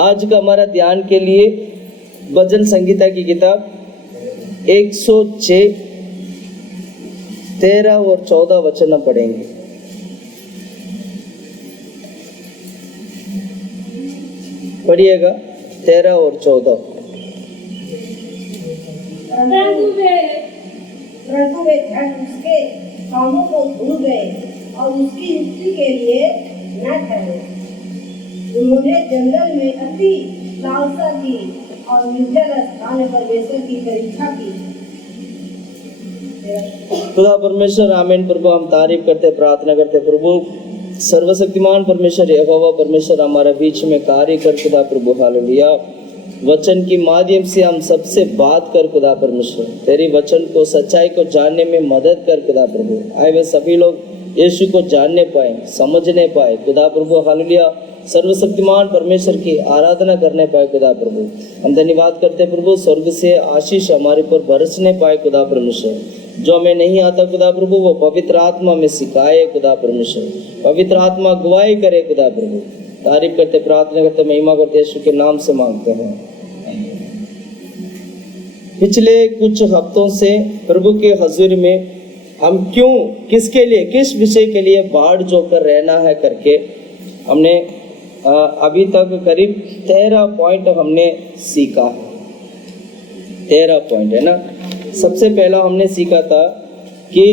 आज का हमारा ध्यान के लिए भजन संगीता की किताब 106 13 और 14 वचन हम पढ़ेंगे। पढ़िएगा 13 और 14। प्रभु वे धन उसके कामों को भूल गए और उसकी युक्ति के लिए न ठहरे। उन्होंने जंगल में अति लालसा की और निर्जल स्थान पर परमेश्वर की परीक्षा की। खुदा परमेश्वर आमीन। प्रभु हम तारीफ करते प्रार्थना करते प्रभु सर्वशक्तिमान परमेश्वर यहोवा परमेश्वर हमारे बीच में कार्य कर खुदा प्रभु हालेलुया। वचन की माध्यम से हम सबसे बात कर खुदा परमेश्वर, तेरी वचन को सच्चाई को जानने में मदद कर खुदा प्रभु। आए वे सभी लोग यीशु को जानने पाए समझने पाए खुदा प्रभु हालेलुया। सर्वशक्तिमान परमेश्वर की आराधना करने पाए खुदा प्रभु। हम धन्यवाद करते प्रभु, स्वर्ग से आशीष हमारे पर बरसने पाए खुदा परमेश्वर। जो हमें नहीं आता खुदा प्रभु वो पवित्र आत्मा में सिखाए खुदा परमेश्वर। पवित्र आत्मा अगुवाई करे खुदा प्रभु। तारीफ करते प्रार्थना करते महिमा करते यीशु के नाम से मांगते हैं। पिछले कुछ हफ्तों से प्रभु के हजूर में हम क्यों किसके लिए किस विषय के लिए बाढ़ जोकर रहना है करके हमने अभी तक करीब 13 पॉइंट हमने सीखा है। 13 पॉइंट है ना। सबसे पहला हमने सीखा था कि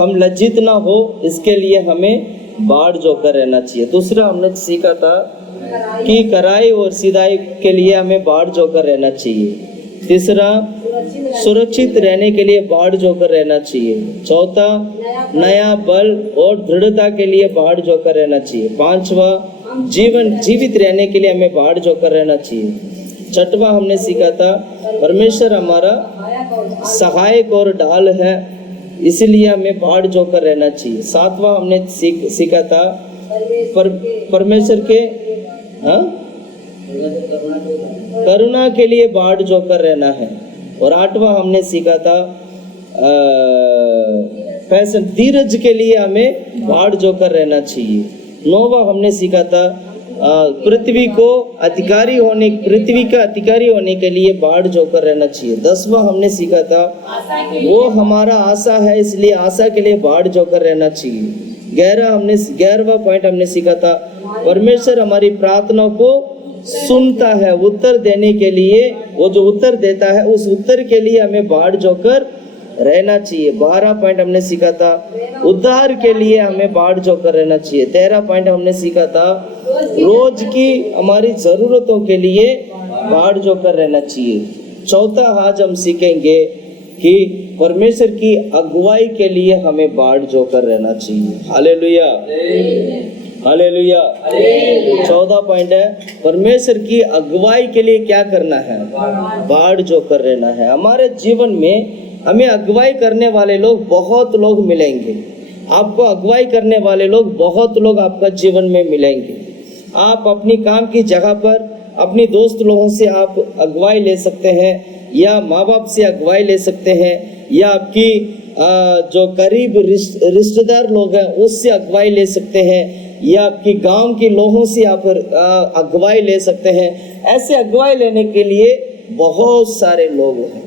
हम लज्जित ना हो इसके लिए हमें बाढ़ जोकर रहना चाहिए। दूसरा हमने सीखा था कि कराई और सीधाई के लिए हमें बाढ़ जोकर रहना चाहिए। तीसरा सुरक्षित रहने के लिए बाढ़ जोकर रहना चाहिए। चौथा नया बल और दृढ़ता के लिए बाढ़ जोकर रहना चाहिए। पांचवा जीवित रहने के लिए हमें बाढ़ जोकर रहना चाहिए। छठवां हमने सीखा था परमेश्वर हमारा सहायक और ढाल है इसलिए हमें बाढ़ जोकर रहना चाहिए। सातवां हमने सीखा था परमेश्वर के करुणा के लिए बाढ़ जोकर रहना है। और आठवां हमने सीखा था धीरज के लिए हमें बाढ़ जोकर रहना चाहिए। नौवां हमने सीखा था पृथ्वी का अधिकारी होने के लिए बाढ़ जोकर रहना चाहिए। 10वां हमने सीखा था वो हमारा आशा है इसलिए आशा के लिए बाढ़ जोकर रहना चाहिए। 11वां पॉइंट हमने सीखा था परमेश्वर हमारी प्रार्थना को सुनता है उत्तर देने के लिए वो जो उत्तर देता है उस उत्तर के लिए हमें बाढ़ जोकर रहना चाहिए। 12 पॉइंट हमने सीखा था उद्धार के लिए हमें बाढ़ जोकर रहना चाहिए। 13 पॉइंट हमने सीखा था रोज की हमारी जरूरतों के लिए बाढ़ जोकर रहना चाहिए। चौथा आज हम सीखेंगे कि परमेश्वर की अगुवाई के लिए हमें बाढ़ जोकर रहना चाहिए। Hallelujah hallelujah. 14 पॉइंट है परमेश्वर की अगुवाई के लिए क्या करना है, बाढ़ जोकर रहना है। हमारे जीवन में हमें अगुवाई करने वाले लोग बहुत लोग मिलेंगे। आपको अगुवाई करने वाले लोग बहुत लोग आपका जीवन में मिलेंगे। आप अपनी काम की जगह पर अपनी दोस्त लोगों से आप अगुवाई ले सकते हैं या माँ बाप से अगुवाई ले सकते हैं या आपकी जो करीब रिश्तेदार लोग हैं उससे अगुवाई ले सकते हैं या आपकी गांव के लोगों से आप अगुवाई ले सकते हैं। ऐसे अगुवाई लेने के लिए बहुत सारे लोग हैं।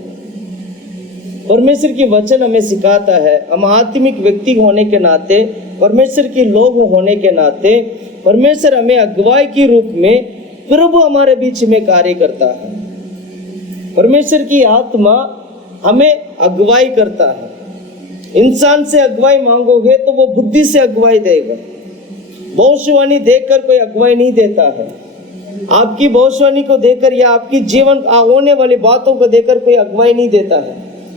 परमेश्वर की वचन हमें सिखाता है हम आत्मिक व्यक्ति होने के नाते परमेश्वर के लोग होने के नाते परमेश्वर हमें अगुवाई के रूप में प्रभु हमारे बीच में कार्य करता है। परमेश्वर की आत्मा हमें अगुवाई करता है। इंसान से अगुवाई मांगोगे तो वो बुद्धि से अगुवाई देगा। भविष्यवाणी देखकर कोई अगुवाई नहीं देता है। आपकी भविष्यवाणी को देखकर या आपकी जीवन होने वाली बातों को देखकर कोई अगुवाई नहीं देता है।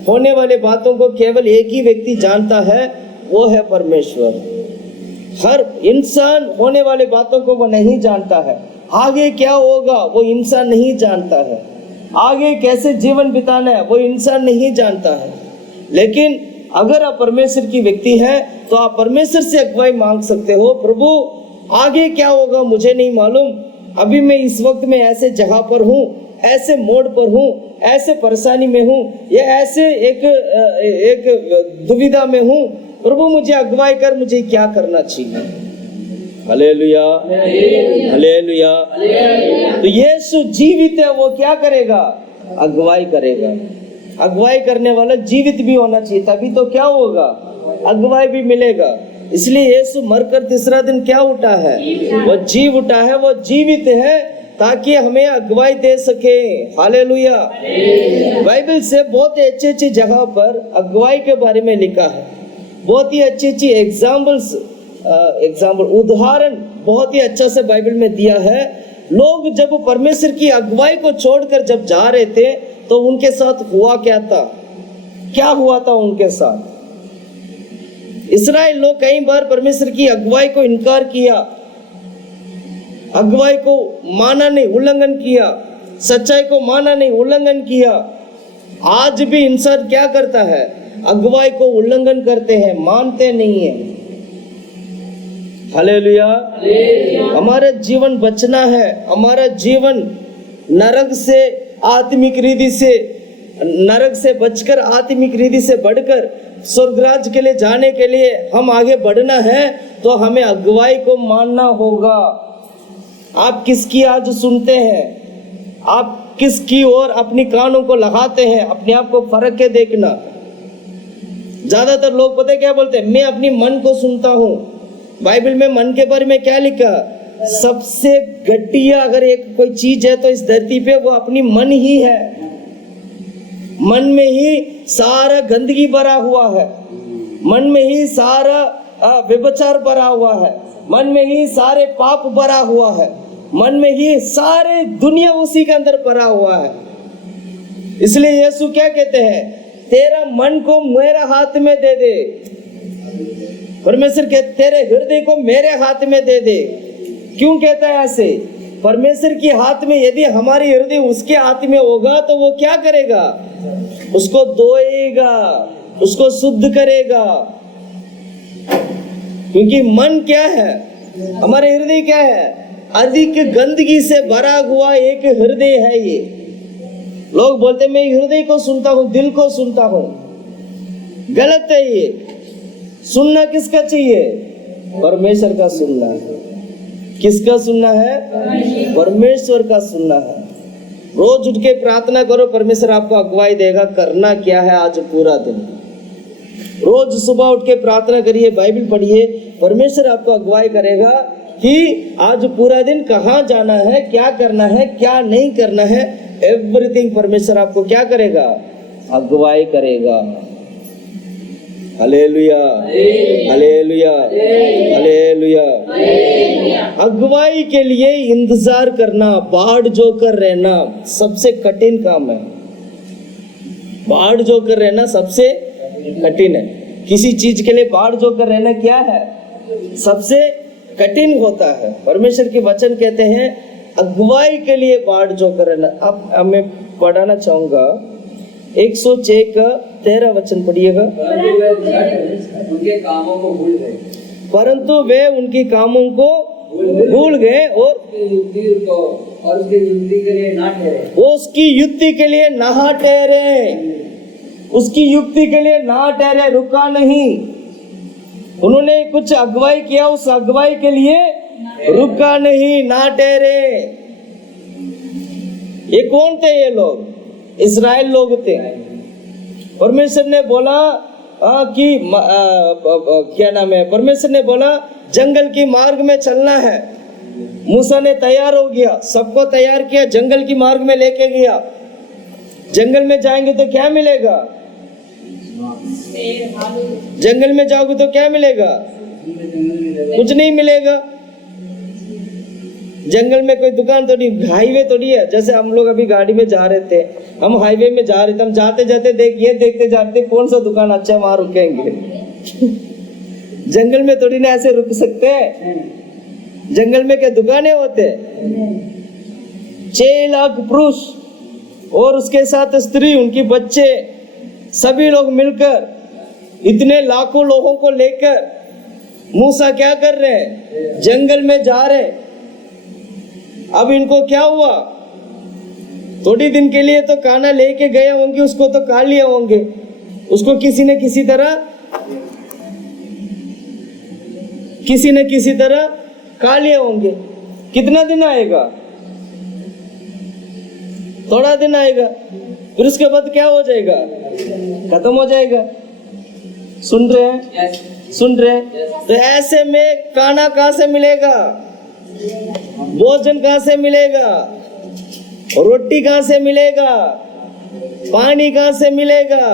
होने वाले बातों को केवल एक ही व्यक्ति जानता है वो है परमेश्वर। हर इंसान होने वाली बातों को वो नहीं जानता है। आगे क्या होगा वो इंसान नहीं जानता है। आगे कैसे जीवन बिताना है वो इंसान नहीं जानता है। लेकिन अगर आप परमेश्वर की व्यक्ति है तो आप परमेश्वर से अगुवाई मांग सकते हो। प्रभु आगे क्या होगा मुझे नहीं मालूम, अभी मैं इस वक्त में ऐसे जगह पर हूँ, ऐसे मोड़ पर हूँ, ऐसे परेशानी में हूँ या ऐसे एक दुविधा में हूँ। प्रभु मुझे अगुवाई कर, मुझे क्या करना चाहिए। Hallelujah, hallelujah. तो यीशु जीवित है, वो क्या करेगा? अगुवाई करेगा। अगुवाई करने वाला जीवित भी होना चाहिए, तभी तो क्या होगा? अगुवाई भी मिलेगा। इसलिए यीशु मरकर तीसरा दिन क्या उठा है? वो जीव उठा है, वो जीवित है ताकि हमें अगुवाई दे सके। हालेलुया। बाइबल से बहुत ही अच्छी अच्छी जगह पर अगुवाई के बारे में लिखा है। बहुत ही अच्छी अच्छी एग्जाम्पल उदाहरण बहुत ही अच्छा से बाइबल में दिया है। लोग जब परमेश्वर की अगुवाई को छोड़कर जब जा रहे थे तो उनके साथ हुआ क्या था? क्या हुआ था उनके साथ? इस्राएल लोग कई बार परमेश्वर की अगुवाई को इनकार किया, अगुवाई को माना नहीं, उल्लंघन किया, सच्चाई को माना नहीं, उल्लंघन किया। आज भी इंसान क्या करता है? अगुवाई को उल्लंघन करते हैं, मानते नहीं है। हालेलुया। हमारा जीवन बचना है, हमारा जीवन नरक से आत्मिक रीति से, नरक से बचकर आत्मिक रीति से बढ़कर स्वर्गराज के लिए जाने के लिए हम आगे बढ़ना है तो हमें अगुवाई को मानना होगा। आप किसकी आज सुनते हैं? आप किसकी ओर अपनी कानों को लगाते हैं? अपने आप को फर्क के देखना। ज्यादातर लोग पता है क्या बोलते हैं? मैं अपनी मन को सुनता हूँ। बाइबल में मन के बारे में क्या लिखा? सबसे घटिया अगर एक कोई चीज है तो इस धरती पे वो अपनी मन ही है। मन में ही सारा गंदगी भरा हुआ है, मन में ही सारा व्यभिचार भरा हुआ है, मन में ही सारे पाप भरा हुआ है, मन में ही सारे दुनिया उसी के अंदर भरा हुआ है। इसलिए यीशु क्या कहते हैं? तेरा मन को मेरे हाथ में दे दे। परमेश्वर कहते तेरे हृदय को मेरे हाथ में दे दे। क्यों कहता है ऐसे? परमेश्वर के हाथ में यदि हमारी हृदय उसके हाथ में होगा तो वो क्या करेगा? उसको धोएगा, उसको शुद्ध करेगा। क्योंकि मन क्या है? हमारे हृदय क्या है? अधिक गंदगी से भरा हुआ एक हृदय है ये। लोग बोलते मैं हृदय को सुनता हूँ, दिल को सुनता हूँ। गलत है ये। सुनना किसका चाहिए? परमेश्वर का सुनना है। किसका सुनना है? परमेश्वर का सुनना है। रोज उठ के प्रार्थना करो, परमेश्वर आपको अगुवाई देगा। करना क्या है आज पूरा दिन? रोज सुबह उठ के प्रार्थना करिए, बाइबल पढ़िए, परमेश्वर आपको अगुवाई करेगा कि आज पूरा दिन कहाँ जाना है, क्या करना है, क्या नहीं करना है। एवरीथिंग परमेश्वर आपको क्या करेगा? अगुवाई करेगा। Hallelujah, hallelujah, hallelujah. अगुवाई के लिए इंतजार करना, बाढ़ जोकर रहना सबसे कठिन काम है। बाढ़ जोकर रहना सबसे कठिन है। किसी चीज के लिए बाढ़ जोकर रहना क्या है? सबसे कठिन होता है। परमेश्वर के वचन कहते हैं अगुवाई के लिए बाढ़ जोकर रहना। अब मैं पढ़ाना चाहूंगा 106 का 13 वचन पढ़िएगा। उनके कामों को भूल गए, परंतु वे उनके कामों को भूल गए और उसकी युक्ति के लिए ना ठहरे। वो उसकी युक्ति के लिए ना ठहरे, उसकी युक्ति के लिए ना ठहरे, रुका नहीं। उन्होंने कुछ अगुवाई किया, उस अगुवाई के लिए रुका नहीं, ना ठहरे। ये कौन थे? ये लोग इस्राएल लोग थे। परमेश्वर ने बोला कि क्या नाम है, परमेश्वर ने बोला जंगल की मार्ग में चलना है। मूसा ने तैयार हो गया, सबको तैयार किया, जंगल की मार्ग में लेके गया। जंगल में जाएंगे तो क्या मिलेगा? जंगल में जाओगे तो क्या मिलेगा? कुछ नहीं मिलेगा। जंगल में कोई दुकान थोड़ी, हाईवे थोड़ी है। जैसे हम लोग अभी गाड़ी में जा रहे थे, हम हाईवे में जा रहे थे, हम जाते जाते देखते जाते कौन सा दुकान अच्छा, वहां रुकेंगे। जंगल में थोड़ी ना ऐसे रुक सकते हैं। जंगल में क्या दुकानें होते? 6 लाख पुरुष और उसके साथ स्त्री, उनकी बच्चे, सभी लोग मिलकर इतने लाखों लोगों को लेकर मूसा क्या कर रहे हैं? जंगल में जा रहे। अब इनको क्या हुआ? थोड़ी दिन के लिए तो काना लेके गए होंगे, उसको तो खा लिया होंगे, उसको किसी न किसी तरह खा लिए होंगे। कितना दिन आएगा? थोड़ा दिन आएगा, फिर उसके बाद क्या हो जाएगा? खत्म हो जाएगा। सुन रहे हैं? सुन रहे हैं? तो ऐसे में खाना कहाँ से मिलेगा? भोजन कहाँ से मिलेगा? रोटी कहाँ से मिलेगा? पानी कहाँ से मिलेगा?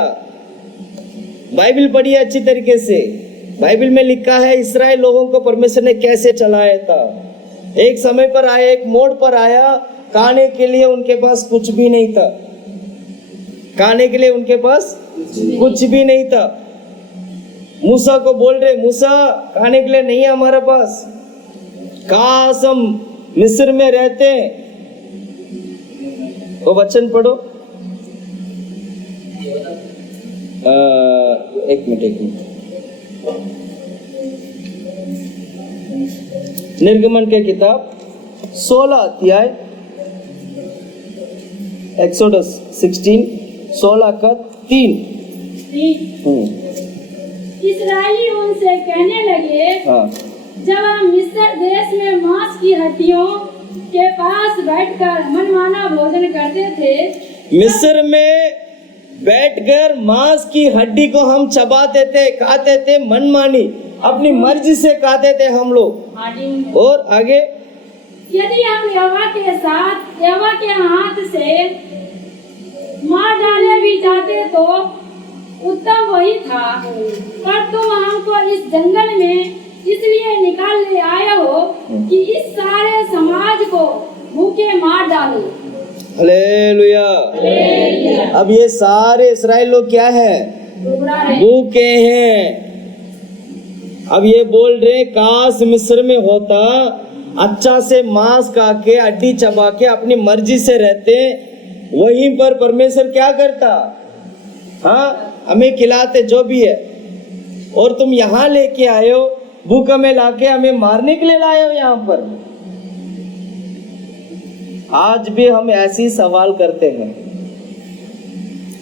बाइबल पढ़िए अच्छी तरीके से। बाइबल में लिखा है इस्राएल लोगों को परमेश्वर ने कैसे चलाया था। एक समय पर आया, एक मोड़ पर आया, खाने के लिए उनके पास कुछ भी नहीं था। खाने के लिए उनके पास कुछ भी नहीं था। मूसा को बोल रहे, मूसा खाने के लिए नहीं है हमारे पास, काश हम मिस्र में रहते। वो वचन पढ़ो। एक मिनट। निर्गमन के किताब 16 अध्याय, एक्सोडस 16 16 का 3। इस्राएली उनसे कहने लगे, हाँ, जब हम मिस्र देश में मांस की हड्डियों के पास बैठकर मनमाना भोजन करते थे, मिस्र में बैठकर मांस की हड्डी को हम चबाते थे, खाते थे, मनमानी अपनी मर्जी से खाते थे हम लोग। और आगे, यदि हम यहोवा के हाथ से मार डाले भी जाते तो उत्तम वही था, पर तुम हमको इस जंगल में इसलिए निकाल ले आए हो कि इस सारे समाज को भूखे मार डालो। हालेलुया। अब ये सारे इस्राएल लोग क्या है? भूखे हैं। अब ये बोल रहे, काश मिस्र में होता, अच्छा से मांस खा के हड्डी चबा के अपनी मर्जी से रहते। वहीं पर परमेश्वर क्या करता? हाँ, हमें खिलाते जो भी है। और तुम यहाँ लेके आए हो, भूखा में लाके हमें मारने के लिए लाए हो यहाँ पर। आज भी हम ऐसी सवाल करते हैं।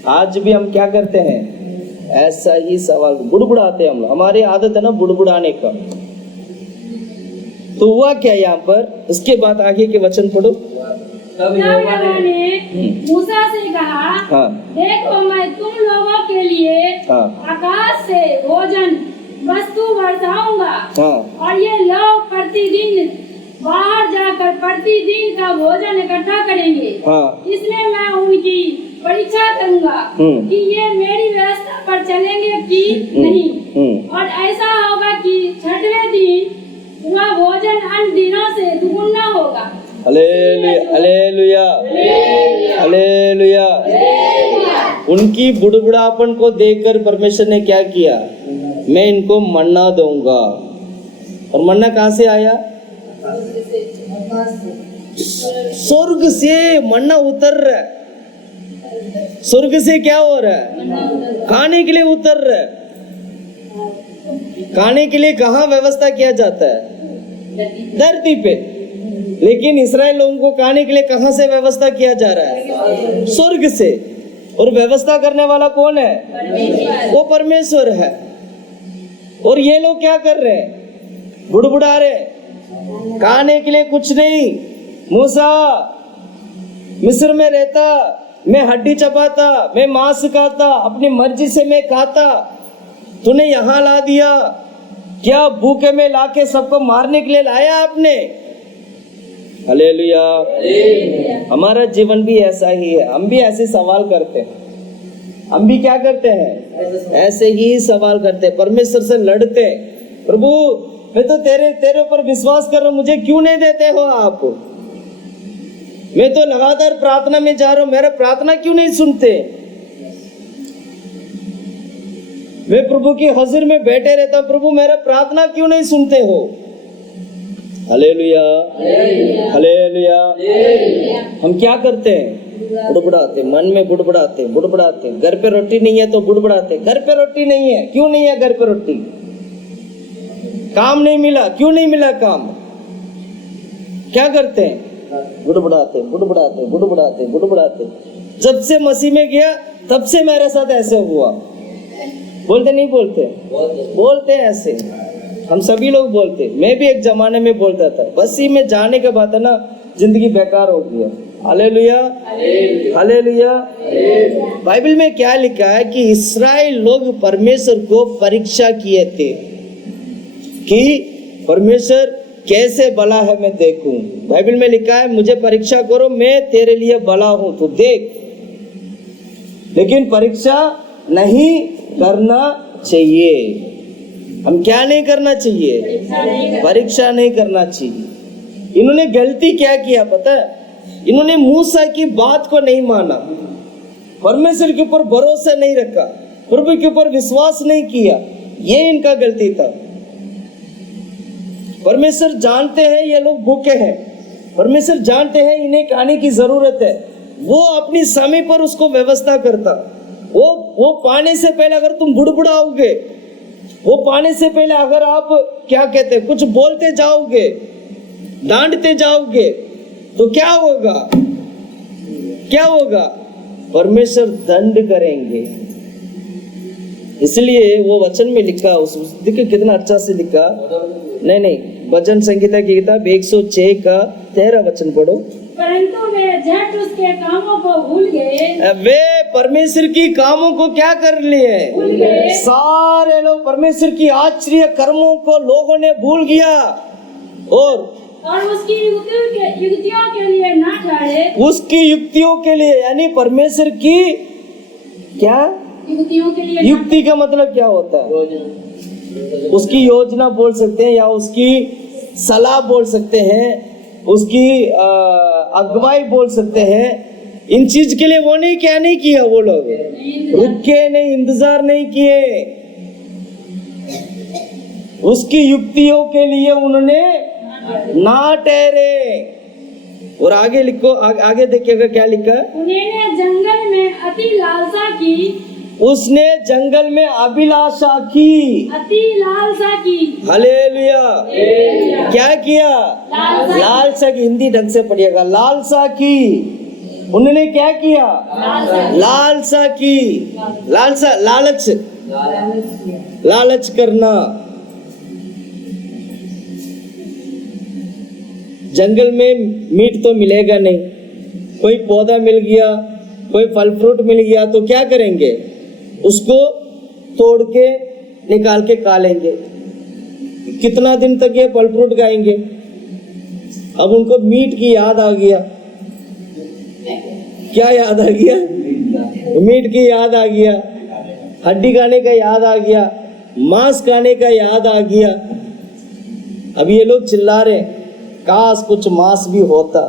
आज भी हम क्या करते हैं? ऐसा ही सवाल बुड़बुड़ाते हैं हम लोग। हमारी आदत है ना बुड़बुड़ाने का। तो हुआ क्या यहाँ पर? उसके बाद आगे के वचन पढ़ो। तब तब यहोवा यहोवा ने ने मूसा से कहा, हाँ, देखो मैं तुम लोगों के लिए हाँ, आकाश से भोजन वस्तु बरसाऊंगा, हाँ, और ये लोग प्रतिदिन बाहर जाकर प्रतिदिन का भोजन इकट्ठा करेंगे। हाँ, इसमें मैं उनकी परीक्षा करूंगा कि ये मेरी व्यवस्था पर चलेंगे कि नहीं। और ऐसा होगा कि छठवें दिन वह भोजन अन्य दिनों से दुगुना होगा। Hallelujah, hallelujah. उनकी बुड़बुड़ापन को देखकर परमेश्वर ने क्या किया? मैं इनको मन्ना दूंगा। और मन्ना कहाँ से आया? स्वर्ग से मन्ना उतर रहा है। स्वर्ग से क्या हो रहा है? खाने के लिए उतर रहा है। खाने के लिए कहाँ व्यवस्था किया जाता है? धरती पे। लेकिन इस्राएल लोगों को खाने के लिए कहाँ से व्यवस्था किया जा रहा है? स्वर्ग से। और व्यवस्था करने वाला कौन है? वो परमेश्वर है। और ये लोग क्या कर रहे हैं? बुड़बुड़ा रहे, खाने के लिए कुछ नहीं। मूसा मिस्र में रहता, मैं हड्डी चबाता, मैं मांस खाता, अपनी मर्जी से मैं खाता। तूने यहाँ ला दिया, क्या भूखे में लाके सबको मारने के लिए लाया आपने? हालेलुया। हमारा जीवन भी ऐसा ही है। हम भी ऐसे सवाल करते हैं। हम भी क्या करते हैं? ऐसे ही सवाल करते हैं, परमेश्वर से लड़ते हैं। प्रभु मैं तो तेरे ऊपर विश्वास कर रहा हूँ, मुझे क्यों नहीं देते हो आप? मैं तो लगातार प्रार्थना में जा रहा हूँ, मेरा प्रार्थना क्यों नहीं सुनते? मैं प्रभु की हज़ूर में बैठे रहता हूँ, प्रभु मेरा प्रार्थना क्यों नहीं सुनते हो? Hallelujah, hallelujah. हम क्या करते हैं? बुड़बुड़ाते, मन में बुड़बुड़ाते, बुड़बुड़ाते। घर पे रोटी नहीं है तो बुड़बुड़ाते, घर पे रोटी नहीं है, क्यों नहीं है घर पे रोटी? काम नहीं मिला, क्यों नहीं मिला काम? क्या करते हैं? बुड़बुड़ाते, बुड़बुड़ाते, बुड़बुड़ाते, बुड़बुड़ाते। जब से मसीह में गया तब से मेरे साथ ऐसे हुआ। बोलते नहीं बोलते? बोलते हैं ऐसे। हम सभी लोग बोलते, मैं भी एक जमाने में बोलता था, बस ही में जाने के बाद है ना जिंदगी बेकार हो गया। Hallelujah, hallelujah. बाइबल में क्या लिखा है कि इस्राएल लोग परमेश्वर को परीक्षा किए थे कि परमेश्वर कैसे भला है मैं देखूं। बाइबल में लिखा है मुझे परीक्षा करो, मैं तेरे लिए भला हूं, तो देख। लेकिन परीक्षा नहीं करना चाहिए। हम क्या नहीं करना चाहिए? परीक्षा नहीं करना चाहिए। इन्होंने गलती क्या किया पता है? इन्होंने मूसा की बात को नहीं माना, परमेश्वर के ऊपर भरोसा नहीं रखा, प्रभु के ऊपर विश्वास नहीं किया। ये इनका गलती था। परमेश्वर जानते हैं ये लोग भूखे हैं, परमेश्वर जानते हैं इन्हें खाने की जरूरत है, वो अपनी समय पर उसको व्यवस्था करता। वो पाने से पहले अगर तुम बुड़बुड़ाओगे, वो पाने से पहले अगर आप क्या कहते हैं कुछ बोलते जाओगे, डांटते जाओगे, तो क्या होगा? क्या होगा? परमेश्वर दंड करेंगे। इसलिए वो वचन में लिखा, उस देखिए कितना अच्छा से लिखा। नहीं, भजन संगीता की किताब 106 का 13 वचन पढ़ो। परंतु वे झट उसके कामों को भूल गए। वे परमेश्वर की कामों को क्या कर लिए? भूल गए। सारे लोग परमेश्वर की आश्चर्य कर्मों को लोगों ने भूल गया और उसकी युक्तियों के लिए ना ठहरे। उसकी युक्तियों के लिए, यानी परमेश्वर की क्या युक्तियों के लिए। युक्ति का मतलब क्या होता है? उसकी योजना बोल सकते हैं, या उसकी सलाह बोल सकते हैं, उसकी अगुवाई बोल सकते हैं। इन चीज के लिए वो नहीं क्या नहीं किया, वो लोग रुके नहीं, इंतजार नहीं किए। उसकी युक्तियों के लिए उन्होंने ना ठहरे। और आगे लिखो, आगे देखिएगा क्या लिखा है। उन्होंने जंगल में अति लालसा की। उसने जंगल में अभिलाषा की, अति लालसा की। हालेलुया। क्या किया? लालसा की। हिंदी ढंग से पढ़िएगा। लालसा की। उन्होंने क्या किया? लालसा की। लालसा, लालच, लालच करना। जंगल में मीट तो मिलेगा नहीं, कोई पौधा मिल गया, कोई फल फ्रूट मिल गया तो क्या करेंगे? उसको तोड़ के निकाल के खा लेंगे। कितना दिन तक ये फल फ्रूट खाएंगे? अब उनको मीट की याद आ गया। क्या याद आ गया? मीट की याद आ गया, हड्डी खाने का याद आ गया, मांस खाने का याद आ गया। अब ये लोग चिल्ला रहे, काश कुछ मांस भी होता,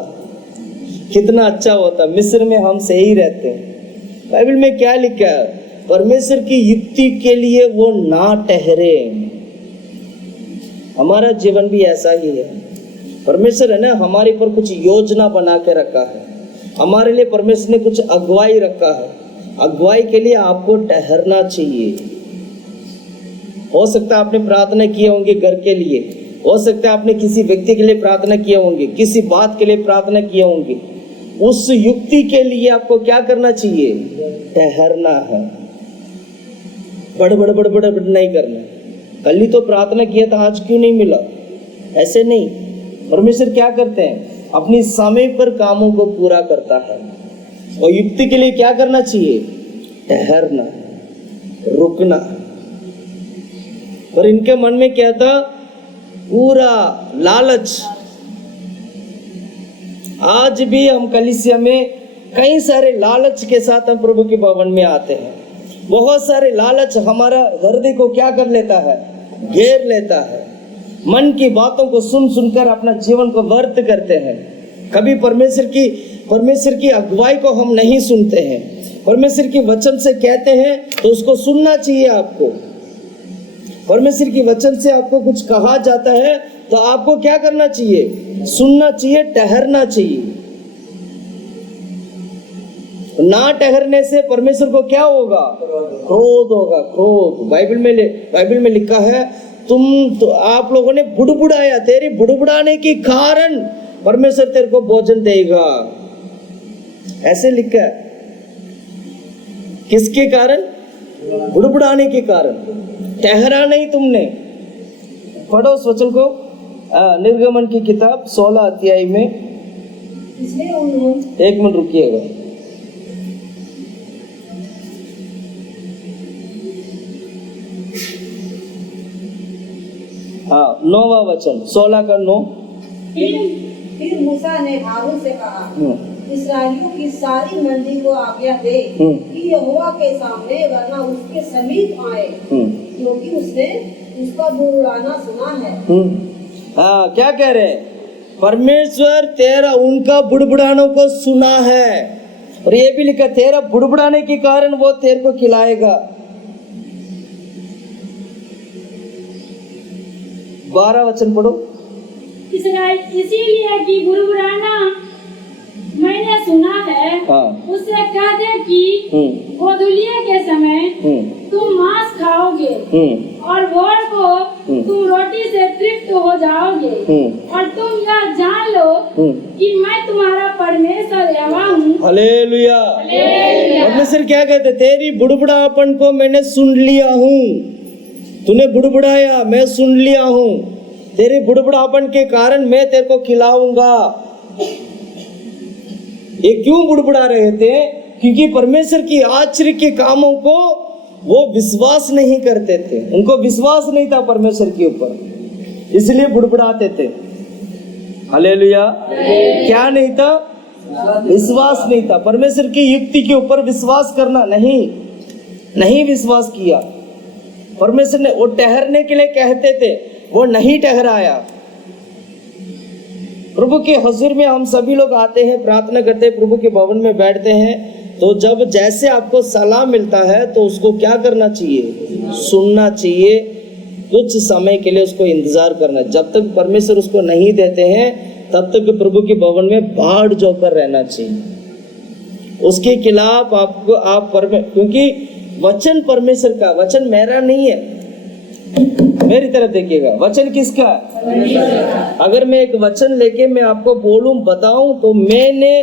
कितना अच्छा होता, मिस्र में हम सही रहते हैं। बाइबल में क्या लिखा है? परमेश्वर की युक्ति के लिए वो ना ठहरे। हमारा जीवन भी ऐसा ही है। परमेश्वर है ना, हमारे पर कुछ योजना बना के रखा है, हमारे लिए परमेश्वर ने कुछ अगुवाई रखा है। अगुवाई के लिए आपको ठहरना चाहिए। हो सकता है आपने प्रार्थना किए होंगे घर के लिए, हो सकता है आपने किसी व्यक्ति के लिए प्रार्थना किए होंगे, किसी बात के लिए प्रार्थना किए होंगे। उस युक्ति के लिए आपको क्या करना चाहिए? ठहरना है। बड़ नहीं करना। कल ही तो प्रार्थना किया था, आज क्यों नहीं मिला? ऐसे नहीं। परमेश्वर क्या करते हैं? अपनी समय पर कामों को पूरा करता है। और युक्ति के लिए क्या करना चाहिए? ठहरना, रुकना। और इनके मन में क्या था? पूरा लालच। आज भी हम कलीसिया में कई सारे लालच के साथ हम प्रभु के भवन में आते हैं। बहुत सारे लालच हमारा हृदय को क्या कर लेता है? घेर लेता है। मन की बातों को सुन सुनकर अपना जीवन को व्यर्थ करते हैं। कभी परमेश्वर की अगुवाई को हम नहीं सुनते हैं। परमेश्वर के वचन से कहते हैं तो उसको सुनना चाहिए आपको। परमेश्वर की वचन से आपको कुछ कहा जाता है तो आपको क्या करना चाहिए? सुनना चाहिए, ठहरना चाहिए। ना ठहरने से परमेश्वर को क्या होगा? क्रोध होगा, क्रोध। बाइबल में लिखा है, आप लोगों ने बुड़बुड़ाया, तेरी बुड़बुड़ाने के कारण परमेश्वर तेरे को भोजन देगा। ऐसे लिखा है। किसके कारण? बुड़बुड़ाने के कारण। ठहरा नहीं तुमने, पढ़ो उस वचन को। निर्गमन की किताब 16 अध्याय में। इसलिए उन्होंने 1 मिनट रुकिएगा। हाँ, 9वां वचन 16 का 9। फिर मूसा ने हारून से कहा, इस्राएलियों की सारी मंडली को आज्ञा दे कि यहोवा के सामने वरना उसके समीप आए, क्योंकि उसने उसका बुड़बुड़ाना सुना है। हाँ, क्या कह रहे हैं? परमेश्वर तेरा उनका बुड़बुड़ानों को सुना है, और ये भी लिखा तेरा बुड़बुड़ाने के कारण वो तेरे को खिलाएगा। 12 वचन पढ़ो। इस्राएल इसीलिए कि बुड़बुड़ाना मैंने सुना है, उससे कह दे कि गोधूलिये के समय तुम मांस खाओगे और भोर को तुम रोटी से तृप्त हो जाओगे, और तुम यह जान लो कि मैं तुम्हारा परमेश्वर यहोवा हूँ। हालेलुया। परमेश्वर क्या कहते? तेरी बुड़बुड़ापन को मैंने सुन लिया हूँ। तूने बुड़बुड़ाया, मैं सुन लिया हूँ। तेरे बुड़बुड़ापन के कारण मैं तेरे को खिलाऊंगा। ये क्यों बुड़बुड़ा रहे थे? क्योंकि परमेश्वर की आश्चर्य के कामों को वो विश्वास नहीं करते थे। उनको विश्वास नहीं था परमेश्वर के ऊपर, इसलिए बुड़बुड़ाते थे। हालेलुया। क्या नहीं था? विश्वास नहीं था। परमेश्वर की युक्ति के ऊपर विश्वास करना नहीं विश्वास किया। परमेश्वर ने वो ठहरने के लिए कहते थे, वो नहीं ठहराया। प्रभु के हजूर में हम सभी लोग आते हैं, प्रार्थना करते हैं, प्रभु के भवन में बैठते हैं, तो जब जैसे आपको सलाह मिलता है तो उसको क्या करना चाहिए? सुनना चाहिए। कुछ समय के लिए उसको इंतजार करना। जब तक परमेश्वर उसको नहीं देते हैं तब तक प्रभु के भवन में बाढ़ जोकर रहना चाहिए। उसके खिलाफ आपको क्योंकि वचन परमेश्वर का, वचन मेरा नहीं है। मेरी तरफ देखिएगा, वचन किसका? अगर मैं एक वचन लेके मैं आपको बोलूं, बताऊं, तो मैंने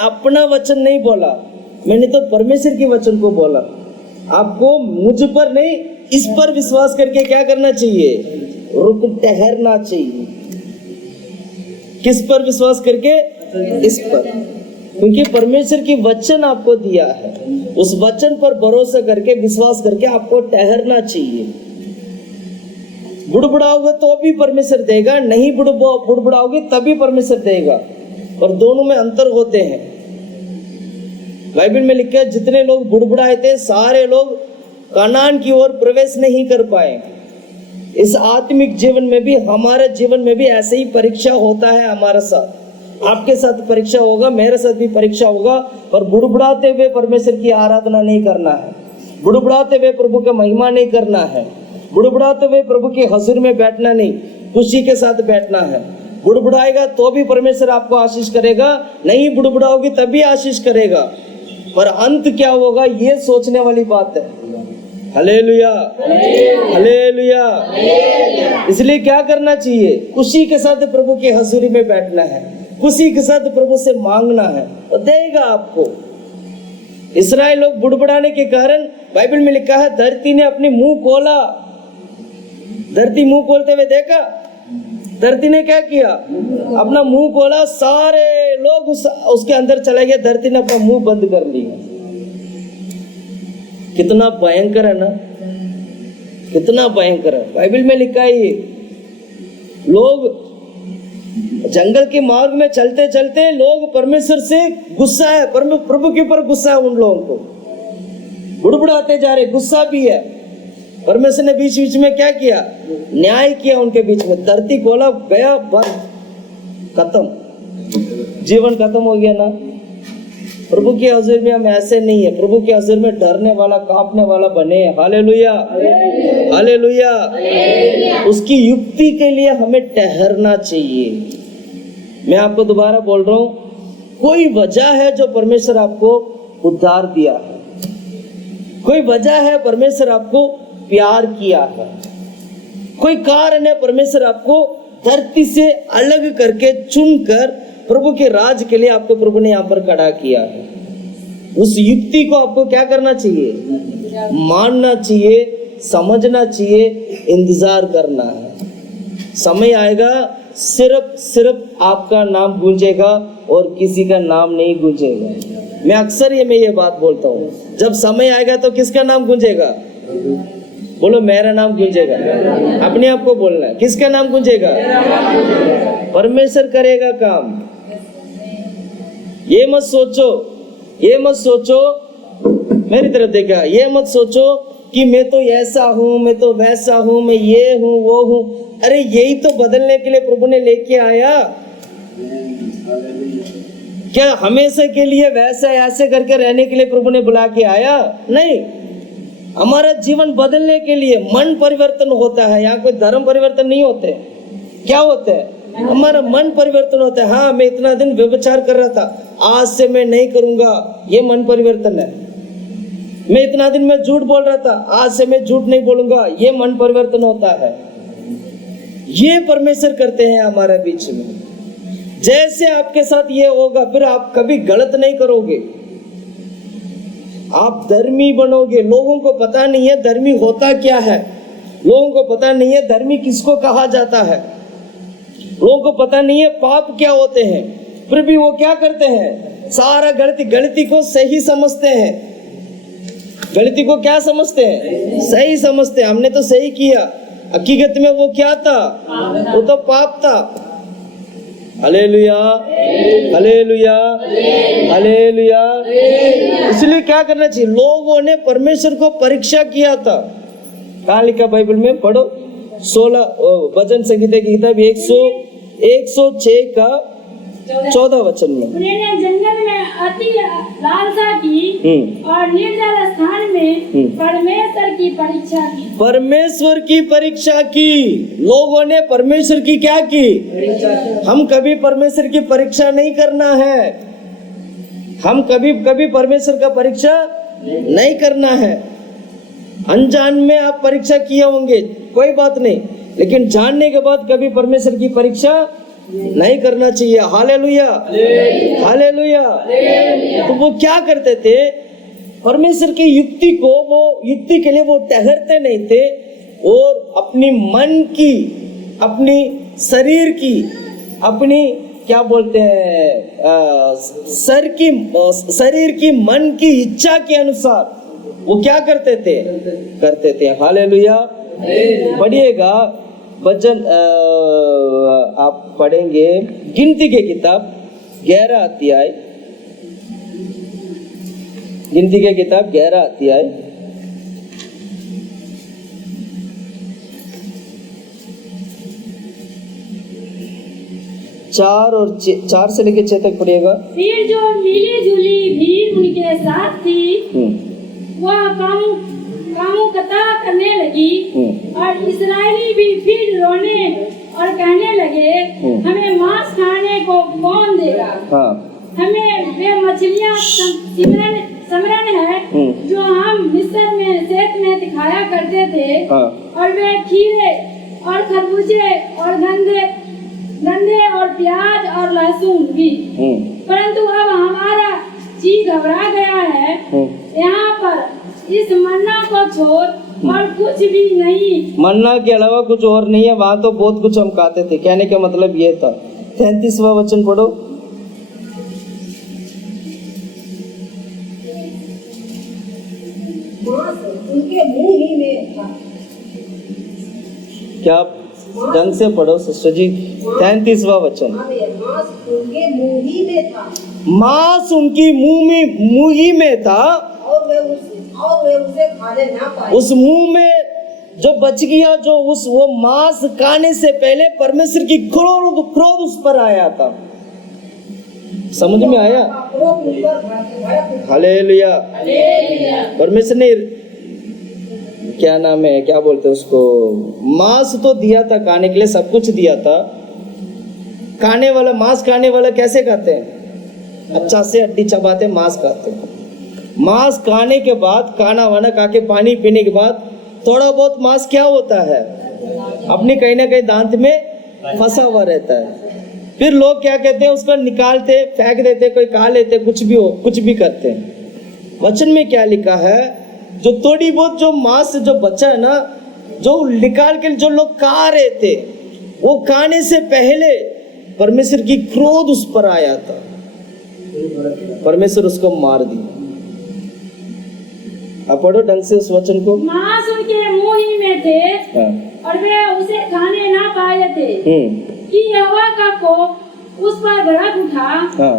अपना वचन नहीं बोला, मैंने तो परमेश्वर के वचन को बोला। आपको मुझ पर नहीं, इस पर विश्वास करके क्या करना चाहिए? ठहरना चाहिए। किस पर विश्वास करके? इस पर, क्योंकि परमेश्वर की वचन आपको दिया है। उस वचन पर भरोसा करके, विश्वास करके आपको ठहरना चाहिए। बुड़बुड़ाओगे तो भी परमेश्वर देगा, नहीं बुड़बुड़ाओगे तभी परमेश्वर देगा। और दोनों में अंतर होते हैं। बाइबल में लिखा है जितने लोग बुड़बुड़ाए थे सारे लोग कनान की ओर प्रवेश नहीं कर पाए। इस आत्मिक जीवन में भी, हमारे जीवन में भी ऐसे ही परीक्षा होता है। हमारे साथ, आपके साथ परीक्षा होगा, मेरे साथ भी परीक्षा होगा। पर बुड़बुड़ाते हुए परमेश्वर की आराधना नहीं करना है, बुड़बुड़ाते हुए प्रभु का महिमा नहीं करना है, बुड़बुड़ाते हुए प्रभु के हजूर में बैठना नहीं, खुशी के साथ बैठना है। बुड़बुड़ाएगा तो भी परमेश्वर आपको आशीष करेगा, नहीं बुड़बुड़ाओगे तभी आशीष करेगा। पर अंत क्या होगा ये सोचने वाली बात है। Hallelujah, hallelujah. इसलिए क्या करना चाहिए? खुशी के साथ प्रभु के हजूरी में बैठना है, खुशी के साथ प्रभु से मांगना है, तो देगा आपको। इस्राएल लोग बुड़बुड़ाने के कारण, बाइबल में लिखा है धरती ने अपनी मुंह खोला। धरती मुंह खोलते हुए देखा, धरती ने क्या किया? अपना मुंह खोला, सारे लोग उसके अंदर चले गए, धरती ने अपना मुंह बंद कर लिया। कितना भयंकर है ना, कितना भयंकर है। बाइबल में लिखा है ये लोग जंगल के मार्ग में चलते चलते लोग परमेश्वर से गुस्सा है, प्रभु के ऊपर गुस्सा है, उन लोगों को बुड़बुड़ाते जा रहे, गुस्सा भी है। परमेश्वर ने बीच बीच में क्या किया? न्याय किया उनके बीच में। धरती खोला, गया बंद, खत्म, जीवन खत्म हो गया ना। प्रभु के हजूर में हम ऐसे नहीं है, प्रभु के हजूर में डरने वाला, कांपने वाला बने। Hallelujah, hallelujah. उसकी युक्ति के लिए हमें ठहरना चाहिए। मैं आपको दोबारा बोल रहा हूं, कोई वजह है जो परमेश्वर आपको उद्धार दिया है, कोई वजह है परमेश्वर आपको प्यार किया है, कोई कारण है परमेश्वर आपको धरती से अलग करके चुनकर प्रभु के राज के लिए आपको प्रभु ने यहाँ पर खड़ा किया है। उस युक्ति को आपको क्या करना चाहिए? मानना चाहिए, समझना चाहिए, इंतजार करना है। समय आएगा सिर्फ आपका नाम गूंजेगा और किसी का नाम नहीं गूंजेगा। मैं ये बात बोलता हूँ, जब समय आएगा तो किसका नाम गूंजेगा? बोलो, मेरा नाम गूंजेगा। अपने आप को बोलना है, किसका नाम गूंजेगा? परमेश्वर करेगा काम। ये मत सोचो, मेरी तरफ देखा, ये मत सोचो कि मैं तो ऐसा हूं, मैं तो वैसा हूं, मैं ये हूं वो हूं। अरे यही तो बदलने के लिए प्रभु ने लेके आया। क्या हमेशा के लिए वैसा ऐसे करके रहने के लिए प्रभु ने बुला के आया? नहीं, हमारा जीवन बदलने के लिए मन परिवर्तन होता है। यहाँ कोई धर्म परिवर्तन नहीं होते। क्या होता है? हमारा मन परिवर्तन होता है। हाँ, मैं इतना दिन व्यभिचार कर रहा था, आज से मैं नहीं करूंगा, ये मन परिवर्तन है। मैं इतना दिन में झूठ बोल रहा था, आज से मैं झूठ नहीं बोलूंगा, ये मन परिवर्तन होता है। ये परमेश्वर करते हैं हमारे बीच में। जैसे आपके साथ ये होगा, फिर आप कभी गलत नहीं करोगे, आप धर्मी बनोगे। लोगों को पता नहीं है धर्मी होता क्या है, लोगों को पता नहीं है धर्मी किसको कहा जाता है, लोगों को पता नहीं है पाप क्या होते हैं, फिर भी वो क्या करते हैं? सारा गलती को सही समझते हैं। गलती को क्या समझते हैं? सही समझते हैं। हमने तो सही किया, हकीकत में वो क्या था? वो तो पाप था। Hallelujah, hallelujah, hallelujah. इसलिए क्या करना चाहिए? लोगों ने परमेश्वर को परीक्षा किया था। कहाँ लिखा बाइबल में? पढ़ो, 16 भजन संगीता की किताब 106 का 14 वचन में। उन्होंने जंगल में अति लालसा की और निर्जल स्थान में परमेश्वर की परीक्षा की। परमेश्वर की परीक्षा की। लोगों ने परमेश्वर की क्या की? हम कभी परमेश्वर की परीक्षा नहीं करना है। हम कभी परमेश्वर का परीक्षा नहीं करना है। अनजान में आप परीक्षा किए होंगे, कोई बात नहीं, लेकिन जानने के बाद कभी परमेश्वर की परीक्षा नहीं करना चाहिए। Hallelujah, hallelujah. तो वो क्या करते थे? परमेश्वर की युक्ति को, वो युक्ति के लिए वो ठहरते नहीं थे और अपनी मन की, अपनी शरीर की, अपनी क्या बोलते हैं, शरीर की मन की इच्छा के अनुसार वो क्या करते थे? हालेलुया। पढ़िएगा वचन, आप पढ़ेंगे गिनती के किताब 11 अध्याय, गिनती के किताब 11 अध्याय 4 से लेकर 6 तक पढ़िएगा। फिर जो मिली जुली भीड़ उनके साथ थी वह कामुकता करने लगी और इस्राएली भी फिर रोने और कहने लगे, हमें मांस खाने को कौन देगा? हमें वे मछलियाँ समरण है जो हम मिस्र में शेत में दिखाया करते थे, और वे खीरे और खरबूजे और गंधे और प्याज और लहसुन भी। परंतु अब हमारा जी घबरा गया है, यहाँ पर इस मन्ना को छोड़ और कुछ भी नहीं। मन्ना के अलावा कुछ और नहीं है। वहाँ तो बहुत कुछ हम खाते थे। कहने का मतलब ये था। 33वां वचन पढ़ो। मांस उनके मुंह ही में था। क्या ढंग से पढ़ो सिस्टर जी। 33वां वचन। मांस उनके मुंह ही में था। मांस उनकी मुंह ही में था और वे उसे खाने ना पाए। उस मुंह में जो बच गया, जो वो मांस खाने से पहले परमेश्वर की क्रोध उस पर आया था। समझ में आया? हालेलुया। परमेश्वर ने क्या नाम है, क्या बोलते हैं उसको, मांस तो दिया था खाने के लिए, सब कुछ दिया था। मांस खाने वाला कैसे खाते हैं? अच्छा से हड्डी चबाते मांस खाते हैं। मांस खाने के बाद, खाना वाना खा के पानी पीने के बाद थोड़ा बहुत मांस क्या होता है? अपनी कहीं ना कहीं दांत में फंसा हुआ रहता है। फिर लोग क्या कहते हैं? उसको निकालते, फेंक देते, कोई खा लेते, कुछ भी करते हैं। वचन में क्या लिखा है? जो थोड़ी बहुत जो मांस जो बचा है ना, जो निकाल के जो लोग खा रहे थे, वो खाने से पहले परमेश्वर की क्रोध उस पर आया था, परमेश्वर उसको मार दिया। आप पढ़ो ढंग से उस वचन को। मांस उनके मुंह ही में थे हाँ। और वे उसे खाने ना पाए थे कि यहोवा का कोप उस पर भड़क उठा हाँ।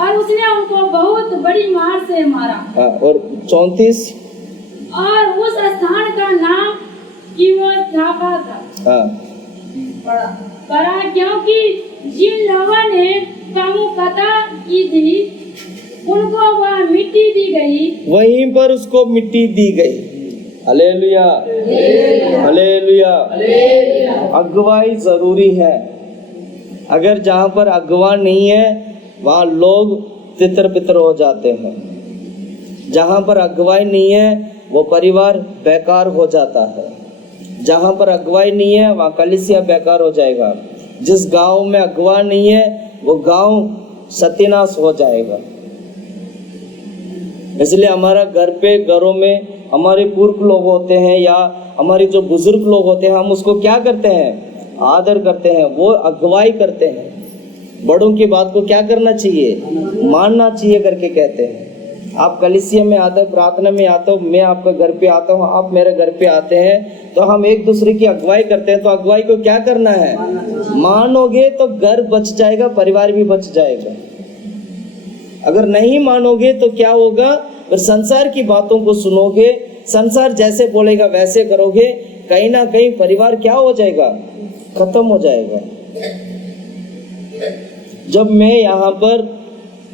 और उसने उनको बहुत बड़ी मार से मारा। हाँ। और 34 और उस स्थान का नाम कि वो धापा था। हाँ। पड़ा क्योंकि जिन लोगों ने कामुकता की थी उनको वह मिट्टी दी गई, वहीं पर उसको मिट्टी दी गई। Hallelujah, hallelujah. अगुवाई जरूरी है। अगर जहाँ पर अगुवा नहीं है वहाँ लोग तितर बितर हो जाते हैं। जहाँ पर अगुवाई नहीं है वो परिवार बेकार हो जाता है। जहाँ पर अगुवाई नहीं है वहाँ कलीसिया बेकार हो जाएगा। जिस गांव में अगुवा नहीं है वो गांव सत्यानाश हो जाएगा। इसलिए हमारा घर पे घरों में हमारे पुरख लोग होते हैं या हमारे जो बुजुर्ग लोग होते हैं, हम उसको क्या करते हैं? आदर करते हैं, वो अगुवाई करते हैं। बड़ों की बात को क्या करना चाहिए? मानना चाहिए करके कहते हैं। आप कलीसिया में आते हो, प्रार्थना में आते हो, मैं आपका घर पे आता हूँ, आप मेरे घर पे आते हैं, तो हम एक दूसरे की अगुवाई करते हैं। तो अगुवाई को क्या करना है? मानोगे तो घर बच जाएगा, परिवार भी बच जाएगा। अगर नहीं मानोगे तो क्या होगा? फिर संसार की बातों को सुनोगे, संसार जैसे बोलेगा वैसे करोगे, कहीं ना कहीं परिवार क्या हो जाएगा? खत्म हो जाएगा। जब मैं यहाँ पर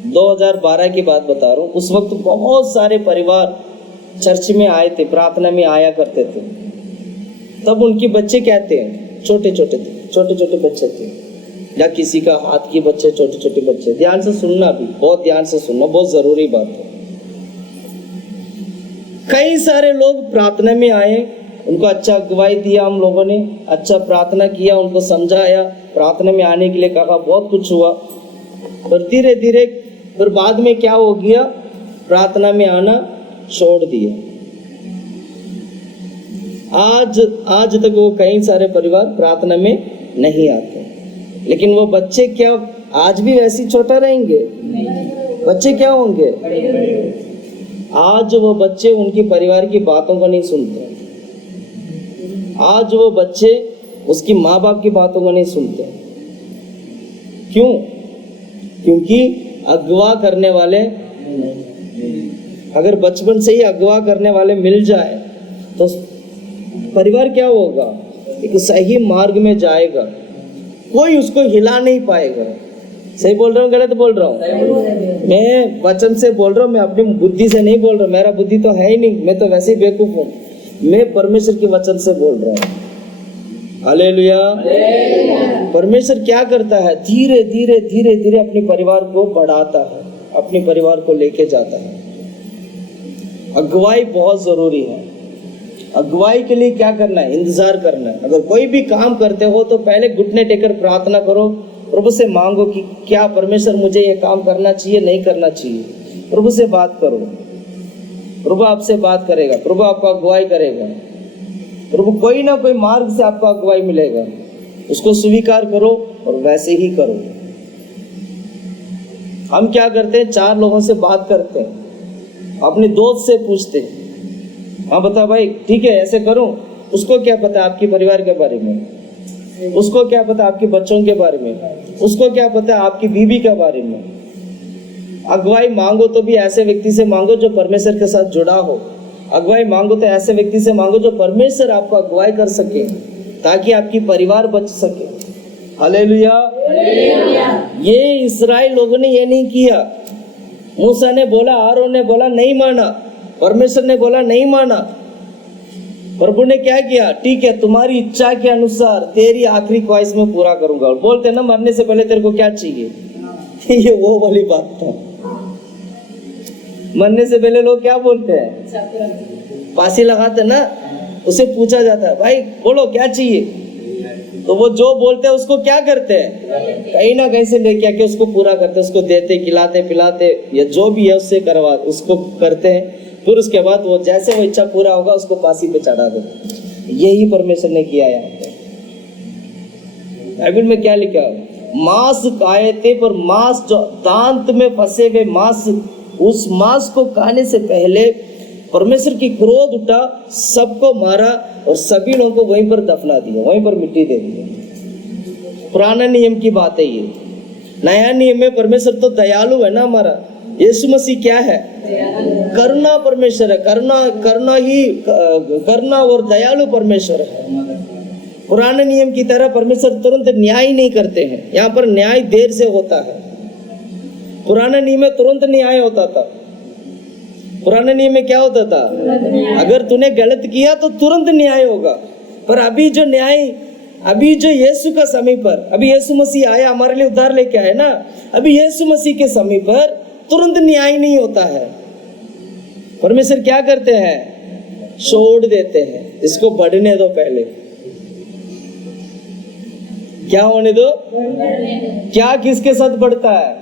2012 की बात बता रहा हूँ, उस वक्त बहुत सारे परिवार चर्च में आए थे, प्रार्थना में आया करते थे। तब उनके बच्चे कहते हैं छोटे छोटे बच्चे थे, या किसी का हाथ के बच्चे, छोटे छोटे बच्चे। ध्यान से सुनना, भी बहुत ध्यान से सुनना, बहुत जरूरी बात है। कई सारे लोग प्रार्थना में आए, उनको अच्छा अगुवाई दिया, हम लोगों ने अच्छा प्रार्थना किया, उनको समझाया, प्रार्थना में आने के लिए कहा, बहुत कुछ हुआ। पर धीरे धीरे फिर बाद में क्या हो गया? प्रार्थना में आना छोड़ दिया। आज तक वो कई सारे परिवार प्रार्थना में नहीं आते। लेकिन वो बच्चे क्या आज भी वैसे छोटा रहेंगे? बच्चे क्या होंगे? आज वो बच्चे उनकी परिवार की बातों को नहीं सुनते। आज वो बच्चे उसकी माँ बाप की बातों को नहीं सुनते। क्यों? क्योंकि अगवा करने वाले, अगर बचपन से ही अगवा करने वाले मिल जाए तो परिवार क्या होगा? एक सही मार्ग में जाएगा, कोई उसको हिला नहीं पाएगा। सही बोल रहा हूँ, गलत बोल रहा हूँ? मैं वचन से बोल रहा हूँ, मैं अपनी बुद्धि से नहीं बोल रहा। मेरा बुद्धि तो है ही नहीं, मैं तो वैसे ही बेवकूफ हूँ। मैं परमेश्वर के वचन से बोल रहा हूँ। हालेलुया। परमेश्वर क्या करता है? धीरे धीरे धीरे धीरे अपने परिवार को बढ़ाता है, अपने परिवार को लेके जाता है। अगुवाई बहुत जरूरी है। अगुवाई के लिए क्या करना है? इंतजार करना है। अगर कोई भी काम करते हो तो पहले घुटने टेकर प्रार्थना करो, प्रभु से मांगो कि क्या परमेश्वर मुझे ये काम करना चाहिए, नहीं करना चाहिए। प्रभु से बात करो, प्रभु आपसे बात करेगा, प्रभु आपको अगुवाई करेगा। प्रभु कोई ना कोई मार्ग से आपको अगुवाई मिलेगा, उसको स्वीकार करो और वैसे ही करो। हम क्या करते हैं? 4 लोगों से बात करते हैं, अपने दोस्त से पूछते हैं, हाँ बता भाई, ठीक है ऐसे करूं। उसको क्या पता आपके परिवार के बारे में? उसको क्या पता आपके बच्चों के बारे में? उसको क्या पता आपकी बीवी के बारे में? अगुवाई मांगो तो भी ऐसे व्यक्ति से मांगो जो परमेश्वर के साथ जुड़ा हो। अगुवाई मांगो तो ऐसे व्यक्ति से मांगो जो परमेश्वर आपको अगुवाई कर सके, ताकि आपकी परिवार बच सके। हालेलुया। ये इस्राएल लोगों ने ये नहीं किया। मूसा ने बोला, आरोन ने बोला, नहीं माना। परमेश्वर ने बोला, नहीं माना। प्रभु ने क्या किया? ठीक है, तुम्हारी इच्छा के अनुसार तेरी आखिरी ख्वाहिश में पूरा करूंगा। बोलते ना, मरने से पहले तेरे को क्या चाहिए? ये वो वाली बात था। मरने से पहले लोग क्या बोलते हैं? फांसी लगाते ना, उसे पूछा जाता है, भाई बोलो क्या चाहिए? तो वो जो बोलते हैं उसको क्या करते हैं? कहीं ना कहीं से लेके आके उसको पूरा करते हैं, उसको देते, खिलाते, पिलाते, या जो भी है उससे करवा, उसको करते हैं। फिर उसके बाद वो जैसे वो इच्छा पूरा होगा उसको फांसी पे चढ़ा दो। यही परमेश्वर ने किया यहाँ पे। बाइबल में क्या लिखा है? मांस खाए थे, पर मांस जो दांत में फंसे हुए मांस, उस मांस को खाने से पहले परमेश्वर की क्रोध उठा, सबको मारा और सभी लोगों को वहीं पर दफना दिया, वहीं पर मिट्टी दे दिया। पुराना नियम की बात है ये। नया नियम में परमेश्वर तो दयालु है ना हमारा। यीशु मसीह क्या है? करुणा परमेश्वर है। करुणा और दयालु परमेश्वर है। पुराने नियम की तरह परमेश्वर तुरंत न्याय नहीं करते हैं, यहाँ पर न्याय देर से होता है। पुराने नियम में तुरंत न्याय होता था। पुराने नियम में क्या होता था? अगर तूने गलत किया तो तुरंत न्याय होगा। पर अभी जो न्याय, अभी जो यीशु का समय पर, अभी यीशु मसीह आया हमारे लिए उद्धार लेके आए ना, अभी यीशु मसीह के समय पर तुरंत न्याय नहीं होता है। परमेश्वर क्या करते हैं? छोड़ देते हैं, इसको बढ़ने दो, पहले क्या होने दो। क्या किसके साथ बढ़ता है?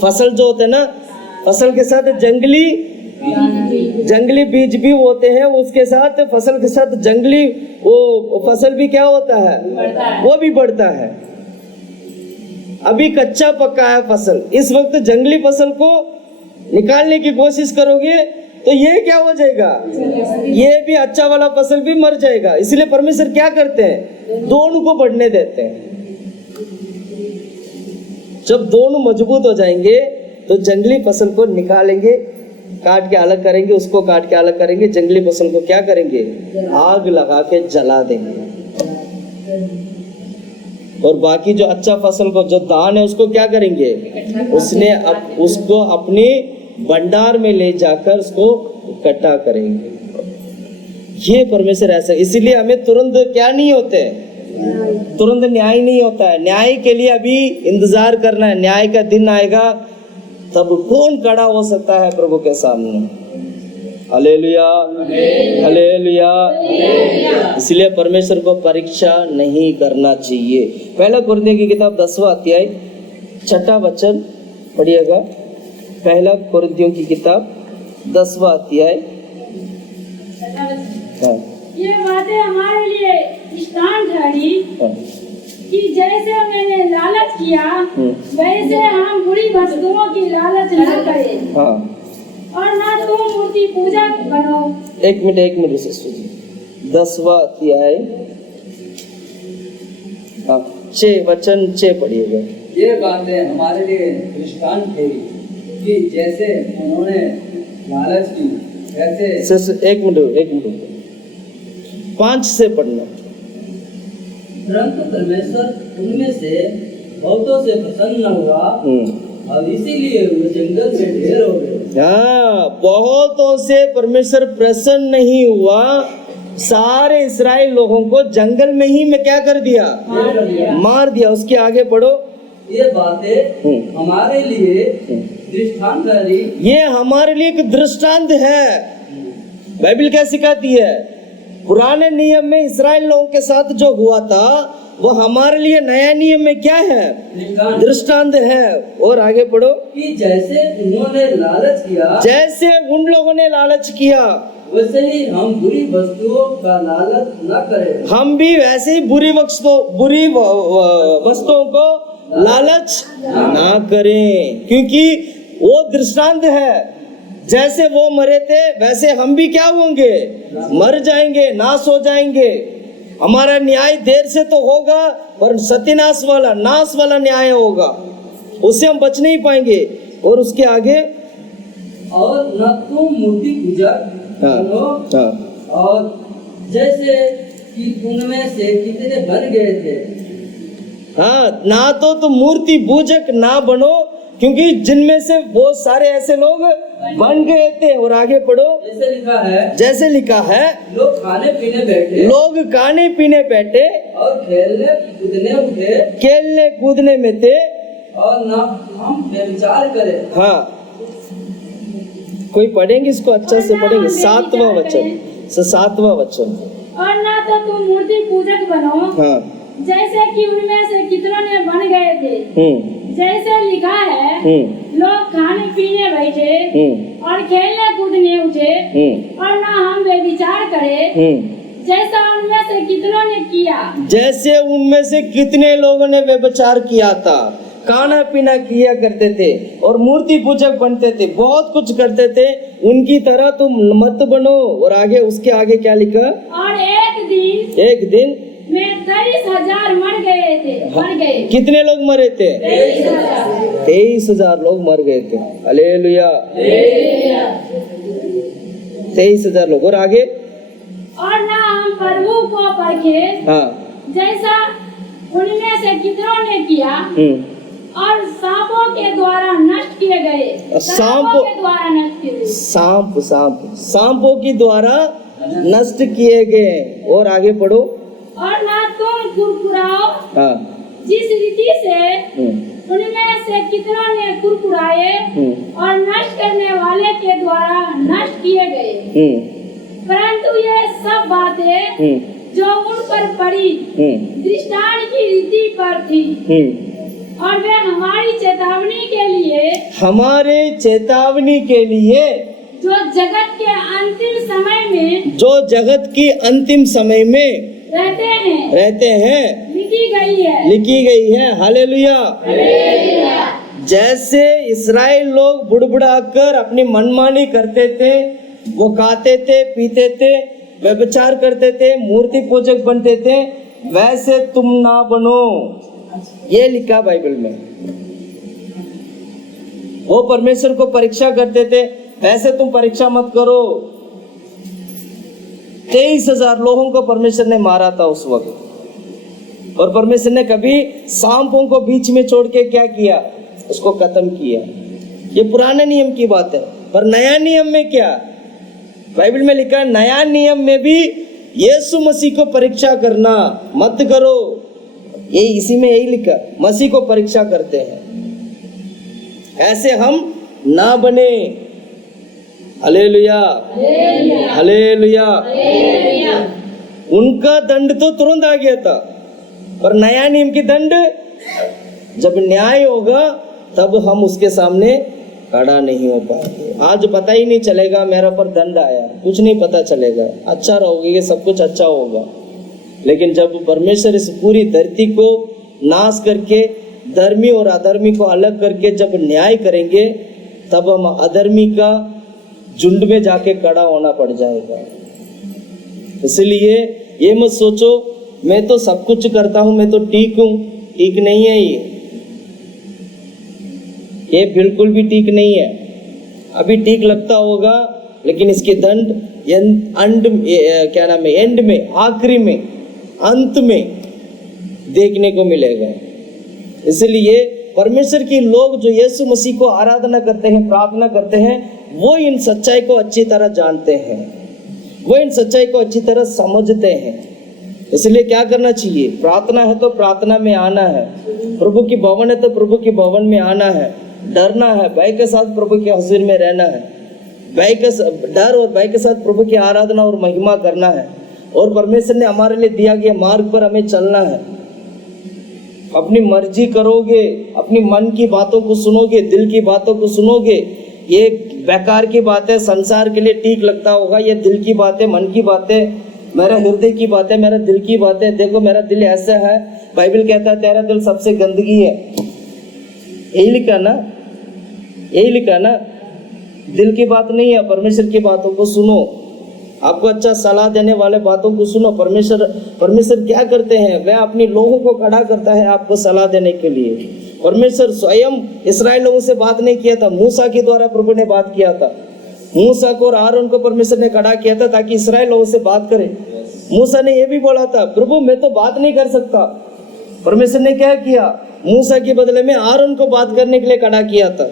फसल जो होते हैं ना, फसल के साथ जंगली बीज भी होते हैं, उसके साथ फसल के साथ जंगली वो फसल भी क्या होता है? वो भी बढ़ता है। अभी कच्चा पक्का है फसल, इस वक्त जंगली फसल को निकालने की कोशिश करोगे तो ये क्या हो जाएगा? ये भी अच्छा वाला फसल भी मर जाएगा। इसलिए परमेश्वर क्या करते हैं? दोनों को बढ़ने देते हैं। जब दोनों मजबूत हो जाएंगे तो जंगली फसल को निकालेंगे, काट के अलग करेंगे, उसको काट के अलग करेंगे। जंगली फसल को क्या करेंगे? आग लगा के जला देंगे। और बाकी जो अच्छा फसल को, जो दान है, उसको क्या करेंगे? उसको अपनी भंडार में ले जाकर उसको इकट्ठा करेंगे। ये परमेश्वर ऐसा, इसीलिए हमें तुरंत क्या नहीं होते, तुरंत न्याय नहीं होता है। न्याय के लिए अभी इंतजार करना है। न्याय का दिन आएगा तब कौन खड़ा हो सकता है प्रभु के सामने? Hallelujah, hallelujah. इसलिए परमेश्वर को परीक्षा नहीं करना चाहिए। पहला कुरिन्थियों की किताब 10वां अध्याय 6वां वचन पढ़िएगा। पहला कुरिन्थियों की किताब 10वां अध्याय। ये बातें हमारे लिए दृष्टांत ठहरी कि जैसे मैंने लालच किया वैसे हम बुरी वस्तुओं की लालच न करें। और ना तुम मूर्ति पूजा बनो। एक मिनट सिस्टर जी। 10वां अध्याय 6 वचन 6 पढ़िएगा। ये बातें हमारे लिए दृष्टांत ठहरी कि जैसे उन्होंने लालच की वैसे। एक मिनट 5 से पढ़ना। परंतु परमेश्वर उनमें से बहुतों से प्रसन्न न हुआ और इसीलिए वो जंगल में ढेर हो गए। हाँ, बहुतों से परमेश्वर प्रसन्न नहीं हुआ, सारे इस्राएल लोगों को जंगल में ही में क्या कर दिया? मार दिया। उसके आगे पढ़ो। ये बातें हमारे लिए दृष्टांत है। ये हमारे लिए एक दृष्टांत है। बाइबल क्या सिखाती है? पुराने नियम में इस्राएल लोगों के साथ जो हुआ था वो हमारे लिए नया नियम में क्या है? दृष्टांत है। और आगे पढ़ो। कि जैसे उन्होंने लालच किया, जैसे उन लोगों ने लालच किया वैसे ही हम बुरी वस्तुओं का लालच न करें। हम भी वैसे ही बुरी वस्तुओं को लालच ना करें, क्योंकि वो दृष्टांत है। जैसे वो मरे थे वैसे हम भी क्या होंगे? मर जाएंगे, नाश हो जाएंगे। हमारा न्याय देर से तो होगा पर सत्यनाश वाला, नाश वाला न्याय होगा, उससे हम बच नहीं पाएंगे। और उसके आगे, और न तुम मूर्ति पूजा बनो। और जैसे कि उनमें से कितने बन गए थे। हाँ, ना तो तुम मूर्ति पूजक ना बनो, क्योंकि जिनमें से बहुत सारे ऐसे लोग बन गए थे। और आगे पढ़ो। जैसे लिखा है लोग खाने पीने बैठे और खेलने कूदने में थे और ना हम व्यभिचार करें। हाँ, कोई पढ़ेंगे इसको अच्छे से पढ़ेंगे। 7वां वचन। और ना तो तुम मूर्ति पूजक बनो। हाँ, जैसे कि उनमें से कितनों ने बन गए थे। जैसे लिखा है लोग खाने पीने बैठे और खेलने कूदने उठे और ना हम व्यभिचार करे, जैसा उनमें से कितनों ने किया। जैसे उनमें से कितने लोगों ने व्यभिचार किया था, खाना पीना किया करते थे और मूर्ति पूजक बनते थे, बहुत कुछ करते थे, उनकी तरह तुम मत बनो। और आगे उसके आगे क्या लिखा? और एक दिन में 23,000 मर गए। कितने लोग मरे थे? 23,000 लोग मर गए थे। हालेलुया। 23,000 लोग। और आगे? और ना हम प्रभु को परखे, जैसा उनमें से कितनों ने किया, और सांपों के द्वारा नष्ट किए गए। सांपों के द्वारा नष्ट किए गए। सांपों के द्वारा नष्ट किए गए। और आगे पढ़ो। और ना तुम कुरकुराओ, जिस रीति से उनमें से कितनों ने कुरकुराए और नष्ट करने वाले के द्वारा नष्ट किए गए। परंतु ये सब बातें जो उन पर पड़ी दृष्टांत की रीति पर थी, और वे हमारी चेतावनी के लिए जो जगत के अंतिम समय में रहते हैं लिखी गई है। हालेलुया। जैसे इस्राएल लोग बुड़बुड़ा कर अपनी मनमानी करते थे, वो खाते थे, पीते थे, व्यभिचार करते थे, मूर्ति पूजक बनते थे, वैसे तुम ना बनो। ये लिखा बाइबल में। वो परमेश्वर को परीक्षा करते थे, वैसे तुम परीक्षा मत करो। 23,000 लोगों को परमेश्वर ने मारा था उस वक्त, और परमेश्वर ने कभी सांपों को बीच में छोड़ के क्या किया? उसको खत्म किया। ये पुराने नियम की बात है। पर नया नियम में क्या? बाइबल में लिखा है, नया नियम में भी यीशु मसीह को परीक्षा करना मत करो। ये इसी में यही लिखा, मसीह को परीक्षा करते हैं, ऐसे हम ना बने। Hallelujah, hallelujah. उनका दंड तो तुरंत आ गया था, पर नया नियम की दंड जब न्याय होगा तब हम उसके सामने खड़ा नहीं हो पाएंगे। आज पता ही नहीं चलेगा मेरा पर दंड आया, कुछ नहीं पता चलेगा, अच्छा रहोगे, सब कुछ अच्छा होगा। लेकिन जब परमेश्वर इस पूरी धरती को नाश करके धर्मी और अधर्मी को अलग करके जब न्याय करेंगे, तब हम अधर्मी का झुंड में जाके खड़ा होना पड़ जाएगा। इसलिए ये मत सोचो मैं तो सब कुछ करता हूं, मैं तो ठीक हूं। ठीक नहीं है ये बिल्कुल भी ठीक नहीं है। अभी ठीक लगता होगा, लेकिन इसके दंड एंड में, आखिरी में, अंत में देखने को मिलेगा। इसलिए परमेश्वर के लोग जो यीशु मसीह को आराधना करते हैं, प्रार्थना करते हैं, वो इन सच्चाई को अच्छी तरह जानते हैं, वो इन सच्चाई को अच्छी तरह समझते हैं। इसलिए क्या करना चाहिए? प्रार्थना है तो प्रार्थना में आना है, प्रभु की भवन है तो प्रभु की भवन में आना है, डरना है, भय के साथ प्रभु के हुजूर में रहना है, डर और भय के साथ प्रभु की आराधना और महिमा करना है, और परमेश्वर ने हमारे लिए दिया गया मार्ग पर हमें चलना है। अपनी मर्जी करोगे, अपनी मन की बातों को सुनोगे, दिल की बातों को सुनोगे, ये बेकार की बात है, संसार के लिए ठीक लगता होगा, ये दिल की बात है, मन की बात है, मेरा हृदय की बात है, मेरा दिल की बात है। देखो मेरा दिल ऐसा है, बाइबल कहता है तेरा दिल सबसे गंदगी है। यही लिखा ना, यही लिखा ना। दिल की बात नहीं है, परमेश्वर की बातों को सुनो, आपको अच्छा सलाह देने वाले बातों को सुनो। परमेश्वर क्या करते हैं? वह अपनी लोगों को खड़ा करता है आपको सलाह देने के लिए। परमेश्वर स्वयं इस्राएल लोगों से बात नहीं किया था, मूसा के द्वारा प्रभु ने बात किया था। मूसा को और आरोन को परमेश्वर ने खड़ा किया था ताकि इस्राएल लोगों से बात करे। मूसा ने यह भी बोला था, प्रभु मैं तो बात नहीं कर सकता। परमेश्वर ने क्या किया? मूसा के बदले में आरोन को बात करने के लिए खड़ा किया था।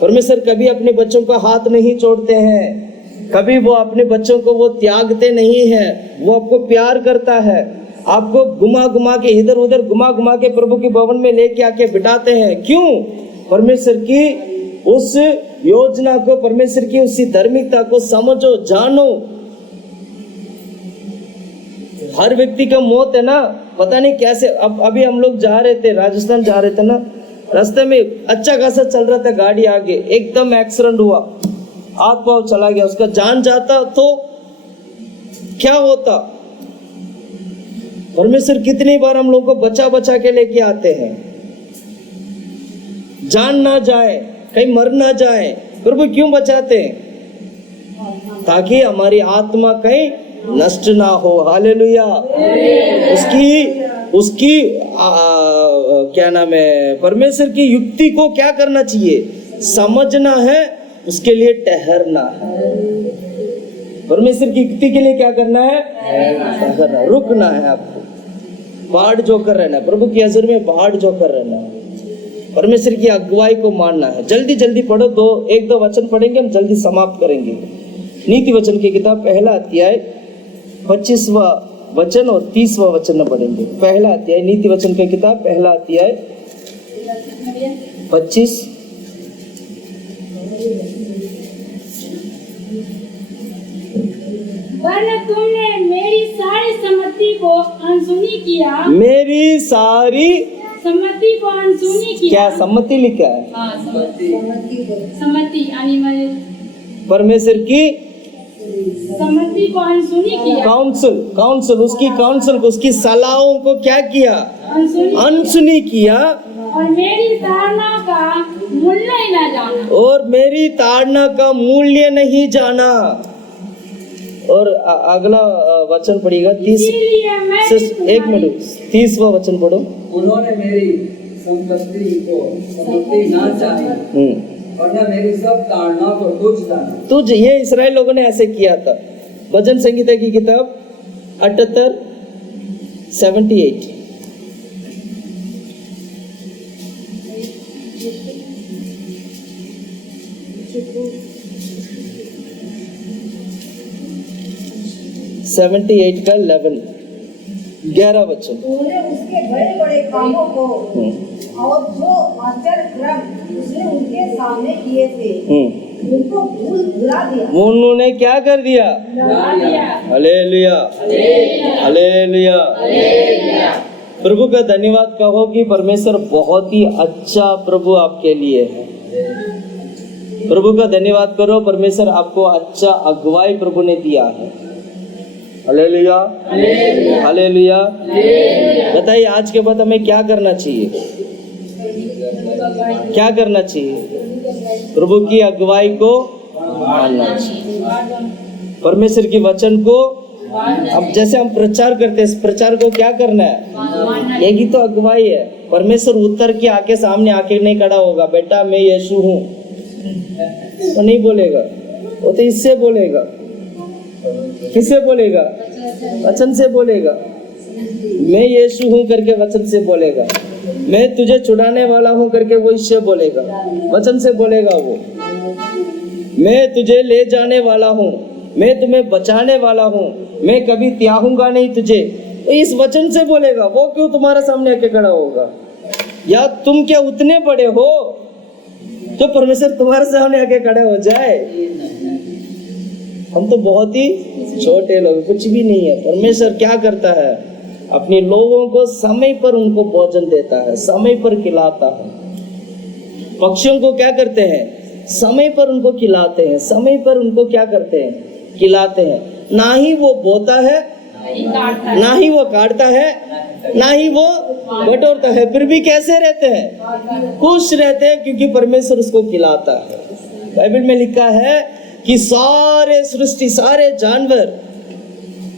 परमेश्वर कभी अपने बच्चों का हाथ नहीं छोड़ते हैं, कभी वो अपने बच्चों को वो त्यागते नहीं है। वो आपको प्यार करता है, आपको घुमा घुमा के इधर उधर घुमा घुमा के प्रभु की भवन में लेके आके बिठाते हैं। क्यों? परमेश्वर की उस योजना को, परमेश्वर की उसी धार्मिकता को समझो, जानो। हर व्यक्ति का मौत है ना, पता नहीं कैसे। अब अभी हम लोग जा रहे थे, राजस्थान जा रहे थे ना, रास्ते में अच्छा खासा चल रहा था गाड़ी, आगे एकदम एक्सीडेंट हुआ, आत्मा चला गया, उसका जान जाता तो क्या होता। परमेश्वर कितनी बार हम लोग को बचा बचा के लेके आते हैं, जान ना जाए, कहीं मर ना जाए, प्रभु क्यों बचाते हैं? ताकि हमारी आत्मा कहीं नष्ट ना हो। हालेलुया। उसकी क्या नाम है, परमेश्वर की युक्ति को क्या करना चाहिए? समझना है, उसके लिए ठहरना है। परमेश्वर की युक्ति के लिए क्या करना है? ठहरना, रुकना है। आपको बाढ़ जोकर रहना है, प्रभु की हजूर में बाढ़ जोकर रहना है, परमेश्वर की अगुवाई को मानना है। जल्दी जल्दी पढ़ो, एक दो वचन पढ़ेंगे, हम जल्दी समाप्त करेंगे। नीति वचन की किताब पहला अध्याय 25वां वचन और 30वां वचन पढ़ेंगे। पहला अध्याय नीति वचन की किताब पहला अध्याय 25। वरन तुमने मेरी सारी सम्मति को अनसुनी किया। मेरी सारी सम्मति को अनसुनी किया। क्या सम्मति लिखा है? हाँ, सम्मति यानी मैं परमेश्वर की सम्मति को अनसुनी किया। काउंसिल उसकी काउंसिल को, उसकी सलाहों को क्या किया? अनसुनी किया। और मेरी ताड़ना का मूल्य न जाना। और मेरी ताड़ना का मूल्य नहीं जाना। और अगला वचन पढ़िएगा 30। एक मिनट, 30वां वचन पढ़ो। उन्होंने मेरी सम्मति ना जानी और न मेरी सब ताड़ना को तुझ जाना। तुझ, ये इस्राएल लोगों ने ऐसे किया था। भजन संगीता की किताब 78 78 का 11 वचन। तूने उसके बड़े बड़े कामों को और जो आश्चर्य क्रम उसने उनके सामने किए थे उनको भुला दिया। उन्होंने क्या कर दिया? Hallelujah, hallelujah. प्रभु का धन्यवाद कहो कि परमेश्वर बहुत ही अच्छा प्रभु आपके लिए है। प्रभु का धन्यवाद करो, परमेश्वर आपको अच्छा अगुवाई प्रभु ने दिया है। Hallelujah, hallelujah. बताइए आज के बाद हमें क्या करना चाहिए? क्या करना चाहिए? प्रभु की अगुवाई को मानना चाहिए, परमेश्वर की वचन को। अब जैसे हम प्रचार करते हैं, प्रचार को क्या करना है? यही तो अगुवाई है। परमेश्वर उतर के आके सामने आके नहीं खड़ा होगा, बेटा मैं यीशु हूँ, वो नहीं बोलेगा। वो तो इससे बोलेगा। किससे बोलेगा? वचन से बोलेगा। मैं यीशु हूँ करके वचन से बोलेगा। मैं तुझे छुड़ाने वाला हूँ करके वो इससे बोलेगा, वचन से बोलेगा। वो मैं तुझे ले जाने वाला हूँ, मैं तुम्हें बचाने वाला हूँ, मैं कभी त्यागूंगा नहीं तुझे, तो इस वचन से बोलेगा। वो क्यों तुम्हारे सामने आके खड़ा होगा? या तुम क्या उतने बड़े हो जो परमेश्वर तुम्हारे सामने आके खड़े हो जाए? हम तो बहुत ही छोटे लोग, कुछ भी नहीं है। परमेश्वर क्या करता है? अपने लोगों को समय पर उनको भोजन देता है, समय पर खिलाता है। पक्षियों को क्या करते हैं? समय पर उनको खिलाते हैं, समय पर उनको क्या करते हैं? खिलाते हैं। ना ही वो बोता है, ना ही वो काटता है, ना ही वो बटोरता है, फिर भी कैसे रहते हैं? खुश रहते हैं, क्योंकि परमेश्वर उसको खिलाता है। बाइबल में लिखा है कि सारे सृष्टि, सारे जानवर,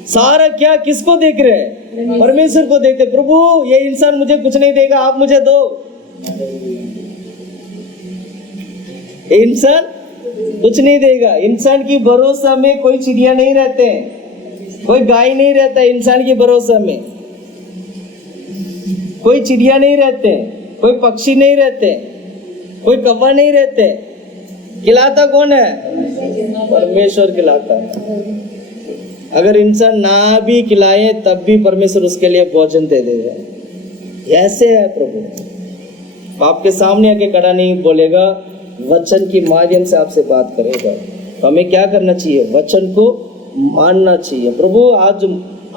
सारा क्या किसको देख रहे हैं? परमेश्वर को देखते। प्रभु ये इंसान मुझे कुछ नहीं देगा, आप मुझे दो। इंसान कुछ नहीं देगा। इंसान की भरोसा में कोई चिड़िया नहीं रहते हैं, कोई गाय नहीं रहता है इंसान की भरोसा में, कोई चिड़िया नहीं रहते, कोई पक्षी नहीं रहते, कोई कौवा नहीं रहते। खिलाता कौन है? परमेश्वर खिलाता है। अगर इंसान ना भी खिलाए तब भी परमेश्वर उसके लिए भोजन दे देगा। ऐसे है प्रभु। आपके सामने आके खड़ा नहीं बोलेगा, वचन के माध्यम से आपसे बात करेगा। तो हमें क्या करना चाहिए? वचन को मानना चाहिए। प्रभु आज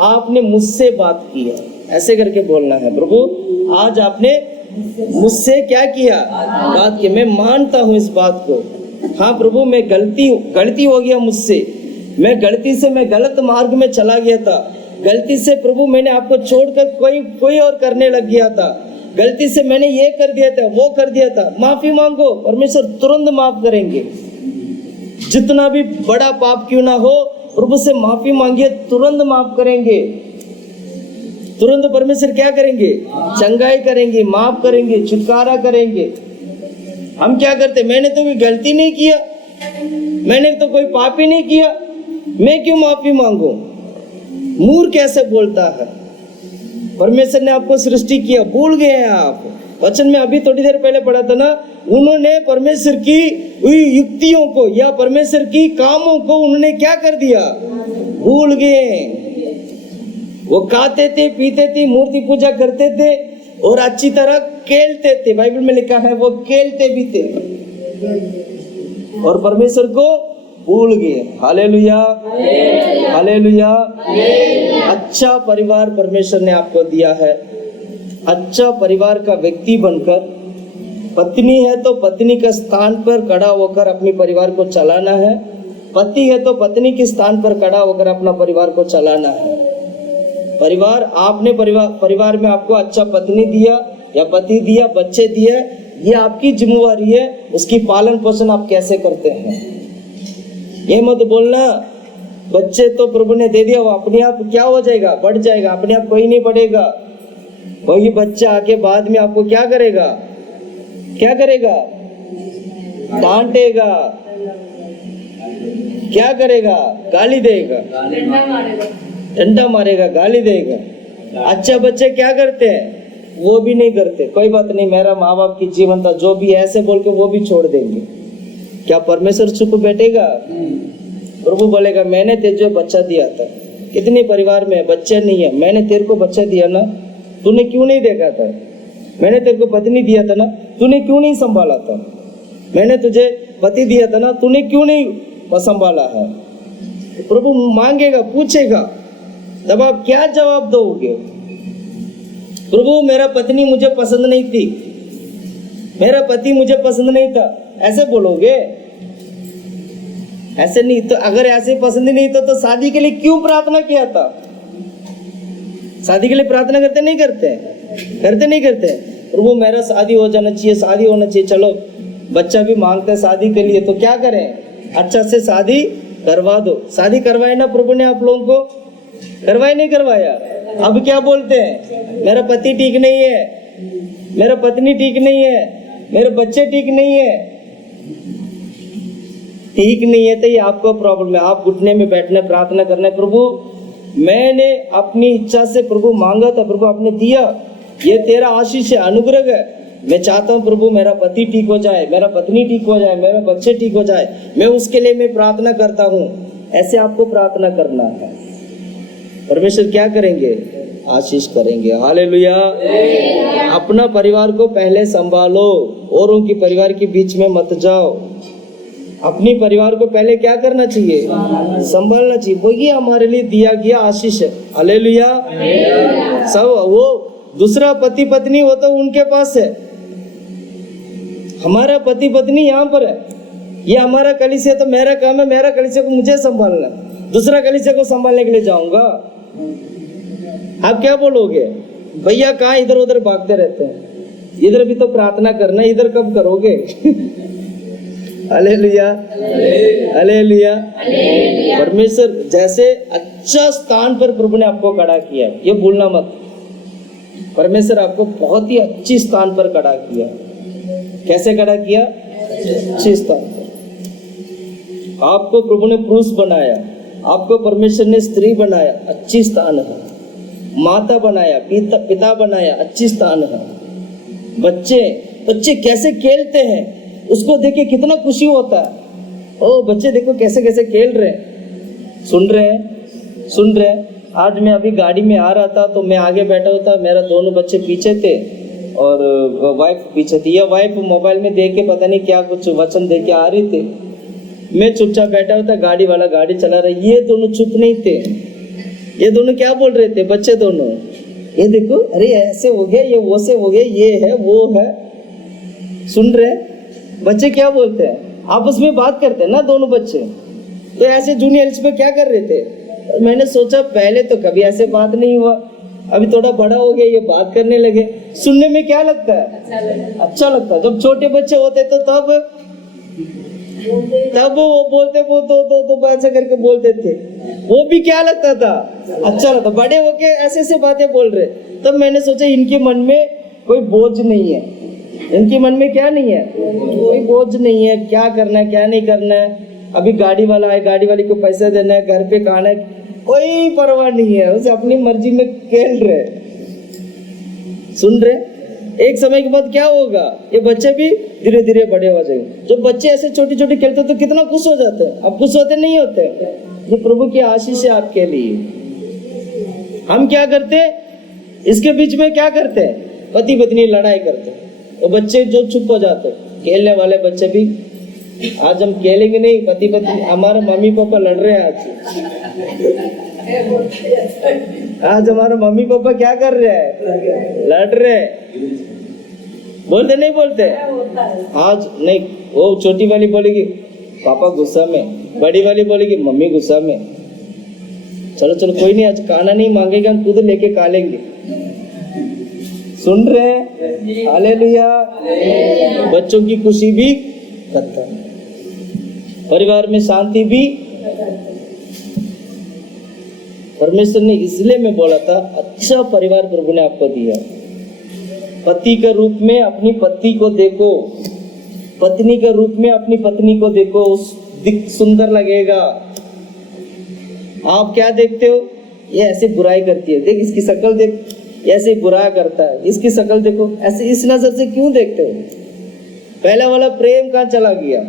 आपने मुझसे बात की है, ऐसे करके बोलना है। प्रभु आज आपने मुझसे क्या किया? बात की। मैं मानता हूँ इस बात को, हाँ प्रभु मैं गलती हो गया मुझसे, मैं गलती से मैं गलत मार्ग में चला गया था, गलती से प्रभु मैंने आपको छोड़कर कोई और करने लग गया था, गलती से मैंने ये कर दिया था, वो कर दिया था, माफी मांगो, परमेश्वर तुरंत माफ करेंगे। जितना भी बड़ा पाप क्यों ना हो, प्रभु से माफी मांगिए, तुरंत माफ करेंगे। तुरंत परमेश्वर क्या करेंगे? चंगाई करेंगे, माफ करेंगे, छुटकारा करेंगे। हम क्या करते? मैंने तो कोई गलती नहीं किया, मैंने तो कोई पाप ही नहीं किया, मैं क्यों माफी मांगू? मूर्ख कैसे बोलता है? परमेश्वर ने आपको सृष्टि किया, भूल गए हैं आप। वचन में अभी थोड़ी देर पहले पढ़ा था ना, उन्होंने परमेश्वर की युक्तियों को या परमेश्वर की कामों को उन्होंने क्या कर दिया? भूल गए। वो खाते थे, पीते थे, मूर्ति पूजा करते थे और अच्छी तरह खेलते थे। बाइबल में लिखा है वो खेलते भी थे और परमेश्वर को भूल गए। Hallelujah, hallelujah. अच्छा परिवार परमेश्वर ने आपको दिया है। अच्छा परिवार का व्यक्ति बनकर, पत्नी है तो पत्नी के स्थान पर खड़ा होकर अपने परिवार को चलाना है, पति है तो पत्नी के स्थान पर खड़ा होकर अपना परिवार को चलाना है। परिवार, आपने परिवार में आपको अच्छा पत्नी दिया या पति दिया, बच्चे दिए, ये आपकी जिम्मेवारी है। उसकी पालन पोषण आप कैसे करते हैं? ये मत बोलना बच्चे तो प्रभु ने दे दिया, वो अपने आप क्या हो जाएगा? बढ़ जाएगा, अपने आप कोई नहीं बढ़ेगा। वही बच्चा आके बाद में आपको क्या करेगा? क्या करेगा? डांटेगा, क्या करेगा? गाली देगा, डंडा मारेगा, गाली देगा। अच्छा बच्चे क्या करते हैं? वो भी नहीं करते, कोई बात नहीं, मेरा माँ बाप की जीवन था, जो भी ऐसे बोल के वो भी छोड़ देंगे। क्या परमेश्वर चुप बैठेगा? प्रभु बोलेगा मैंने तुझे बच्चा दिया था। कितने परिवार में बच्चे नहीं है, मैंने तेरे को बच्चा दिया ना, तूने क्यों नहीं देखा था? मैंने तेरे को पत्नी दिया था ना, तूने क्यों नहीं संभाला था? मैंने तुझे पति दिया था ना, तूने क्यों नहीं संभाला है? प्रभु मांगेगा, पूछेगा, तब आप क्या जवाब दोगे? प्रभु मेरा पत्नी मुझे पसंद नहीं थी, मेरा पति मुझे पसंद नहीं था, ऐसे बोलोगे? ऐसे नहीं तो, अगर ऐसे पसंद नहीं था तो शादी के लिए क्यों प्रार्थना किया था? शादी के लिए प्रार्थना करते नहीं करते? करते नहीं करते? प्रभु मेरा शादी हो जाना चाहिए, शादी होना चाहिए। चलो बच्चा भी मांगता है शादी के लिए, तो क्या करें? अच्छा से शादी करवा दो। शादी करवाए ना प्रभु ने आप लोगों को? करवाए नहीं करवाया? अब क्या बोलते हैं? मेरा पति ठीक नहीं है, मेरा पत्नी ठीक नहीं है, मेरे बच्चे ठीक नहीं है। ठीक नहीं है तो ये आपको प्रॉब्लम है। आप घुटने में बैठना, प्रार्थना करना, प्रभु मैंने अपनी इच्छा से प्रभु मांगा था, प्रभु आपने दिया, ये तेरा आशीष है, अनुग्रह है। मैं चाहता हूँ प्रभु मेरा पति ठीक हो जाए, मेरा पत्नी ठीक हो जाए, मेरे बच्चे ठीक हो जाए, मैं उसके लिए मैं प्रार्थना करता हूँ। ऐसे आपको प्रार्थना करना है। परमेश्वर क्या करेंगे? आशीष करेंगे। हालेलुया। अपना परिवार को पहले संभालो, औरों की परिवार के बीच में मत जाओ। अपनी परिवार को पहले क्या करना चाहिए? संभालना चाहिए। वही हमारे लिए दिया गया आशीष है। हालेलुया। सब वो दूसरा पति पत्नी हो तो उनके पास है, हमारा पति पत्नी यहाँ पर है। ये हमारा कलीसिया तो मेरा काम है, मेरा कलीसिया को मुझे संभालना। दूसरा कलीसिया को संभालने के लिए जाऊंगा? आप क्या बोलोगे? भैया कहाँ इधर उधर भागते रहते हैं, इधर भी तो प्रार्थना करना, इधर कब करोगे? Hallelujah, hallelujah. परमेश्वर जैसे अच्छा स्थान पर प्रभु ने आपको खड़ा किया, ये भूलना मत। परमेश्वर आपको बहुत ही अच्छी स्थान पर खड़ा किया। कैसे खड़ा किया? अच्छे स्थान पर। आपको प्रभु ने पुरुष बनाया, आपको परमेश्वर ने स्त्री बनाया, अच्छी स्थान है। माता बनाया, पिता बनाया, अच्छी स्थान है। बच्चे कैसे खेलते हैं, उसको देख के कितना खुशी होता है। ओ बच्चे देखो कैसे कैसे खेल रहे हैं, सुन रहे हैं। आज मैं अभी गाड़ी में आ रहा था तो मैं आगे बैठा हुआ था, मेरा दोनों बच्चे पीछे थे और वाइफ पीछे थी। यह वाइफ मोबाइल में देख के पता नहीं क्या कुछ वचन देख के आ रही थी। मैं चुपचाप बैठा हुआ था, गाड़ी वाला गाड़ी चला रहा। ये दोनों चुप नहीं थे। ये दोनों क्या बोल रहे थे? बच्चे दोनों, ये देखो, अरे ऐसे हो गया, ये वो से हो गया, ये है वो है। सुन रहे? बच्चे क्या बोलते हैं? आपस में बात करते हैं ना दोनों बच्चे। तो ऐसे जूनियर एल्स पे क्या कर रहे थे? मैंने सोचा पहले तो कभी ऐसे बात नहीं हुआ, अभी थोड़ा बड़ा हो गया, ये बात करने लगे। सुनने में क्या लगता है? अच्छा लगता है। जब छोटे बच्चे होते तो तब वो बोलते तो ऐसा करके बोलते थे, वो भी क्या लगता था? अच्छा लगता। बड़े होके ऐसे ऐसे बातें बोल रहे, तब मैंने सोचा इनके मन में कोई बोझ नहीं है। इनके मन में क्या नहीं है? कोई बोझ नहीं है, क्या करना है क्या नहीं करना है। अभी गाड़ी वाला है, गाड़ी वाले को पैसे देना है, घर पे खाना है, कोई परवाह नहीं है। उसे अपनी मर्जी में खेल रहे, सुन रहे। एक समय के बाद क्या होगा? ये बच्चे भी धीरे धीरे बड़े हो जाएंगे। जो बच्चे ऐसे छोटे छोटे खेलते तो कितना खुश हो जाते हैं। अब खुश होते नहीं होते? ये प्रभु की आशीष है आपके लिए। हम क्या करते? इसके बीच में क्या करते हैं? पति पत्नी लड़ाई करते। वो बच्चे जो चुप हो जाते, खेलने वाले बच्चे भी, आज हम खेलेंगे नहीं, पति पत्नी, हमारे मम्मी पापा लड़ रहे हैं आज हमारे मम्मी पापा क्या कर रहे हैं? लड़ रहे। बोलते नहीं बोलते? आज नहीं, वो छोटी वाली बोलेगी पापा गुस्सा में, बड़ी वाली बोलेगी मम्मी गुस्सा में। चलो चलो कोई नहीं, आज खाना नहीं मांगेगा, हम खुद लेके खा लेंगे। सुन रहे हैं? हालेलुया। बच्चों की खुशी भी खत्म, परिवार में शांति भी। परमेश्वर ने इसलिए मैं बोला था, अच्छा परिवार प्रभु ने आपको दिया। पति के रूप में अपनी पत्नी को देखो, पत्नी के रूप में अपनी पत्नी को देखो, सुंदर लगेगा। आप क्या देखते हो? ये ऐसे बुराई करती है, देख इसकी शक्ल देख, ऐसे बुरा करता है, इसकी शक्ल देखो, ऐसे इस नजर से क्यों देखते हो? पहले वाला प्रेम कहाँ चला गया?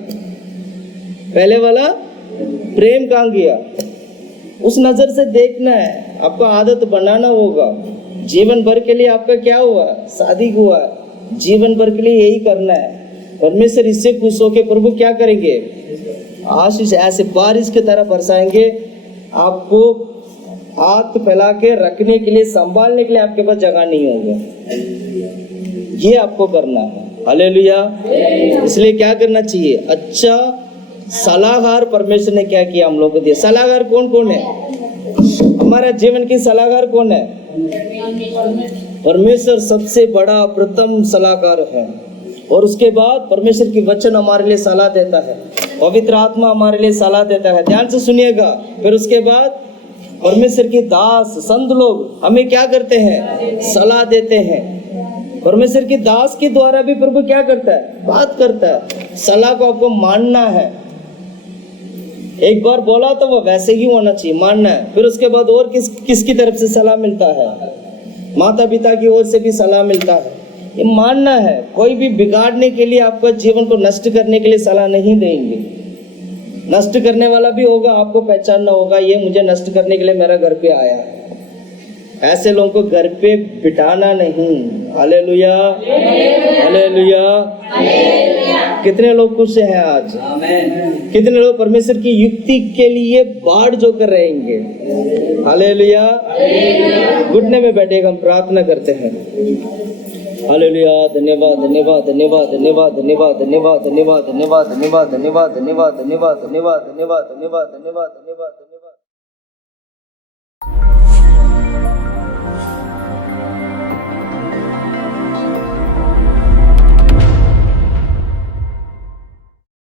पहले वाला प्रेम कहाँ गया? उस नजर से देखना है, आपको आदत बनाना होगा। जीवन भर के लिए आपका क्या हुआ? शादी हुआ, जीवन भर के लिए यही करना है। परमेश्वर इससे खुश होकर प्रभु क्या करेंगे? आशीष ऐसे बारिश की तरह बरसाएंगे। आपको हाथ फैला के रखने के लिए, संभालने के लिए आपके पास जगह नहीं होगा। ये आपको करना है। हालेलुया। इसलिए क्या करना चाहिए? अच्छा सलाहकार परमेश्वर ने क्या किया हम लोगों को दिया। सलाहकार कौन कौन है? हमारा जीवन की सलाहकार कौन है? परमेश्वर सबसे बड़ा प्रथम सलाहकार है। और उसके बाद परमेश्वर की वचन हमारे लिए सलाह देता है, पवित्र आत्मा हमारे लिए सलाह देता है। ध्यान से सुनिएगा। फिर उसके बाद परमेश्वर की दास संत लोग हमें क्या करते हैं? सलाह देते हैं। परमेश्वर की दास के द्वारा भी प्रभु क्या करता है? बात करता है। सलाह को आपको मानना है। एक बार बोला तो वो वैसे ही होना चाहिए, मानना है। फिर उसके बाद और किसकी तरफ से सलाह मिलता है? माता पिता की ओर से भी सलाह मिलता है। ये मानना है। कोई भी बिगाड़ने के लिए, आपका जीवन को नष्ट करने के लिए सलाह नहीं देंगे। नष्ट करने वाला भी होगा, आपको पहचानना होगा, ये मुझे नष्ट करने के लिए मेरा घर पे आया है। ऐसे लोगों को घर पे बिठाना नहीं। Hallelujah, hallelujah. कितने लोग खुश हैं आज? कितने लोग परमेश्वर की युक्ति के लिए बाढ़ जो कर रहेंगे? हालेलुया। घुटने में बैठेगा, हम प्रार्थना करते हैं। हालेलुया। धन्यवाद, धन्यवाद, धन्यवाद, धन्यवाद, धन्यवाद, धन्यवाद, धन्यवाद, धन्यवाद, धन्यवाद, धन्यवाद, धन्यवाद, धन्यवाद, धन्यवाद, धन्यवाद, धन्यवाद, धन्यवाद, धन्यवाद।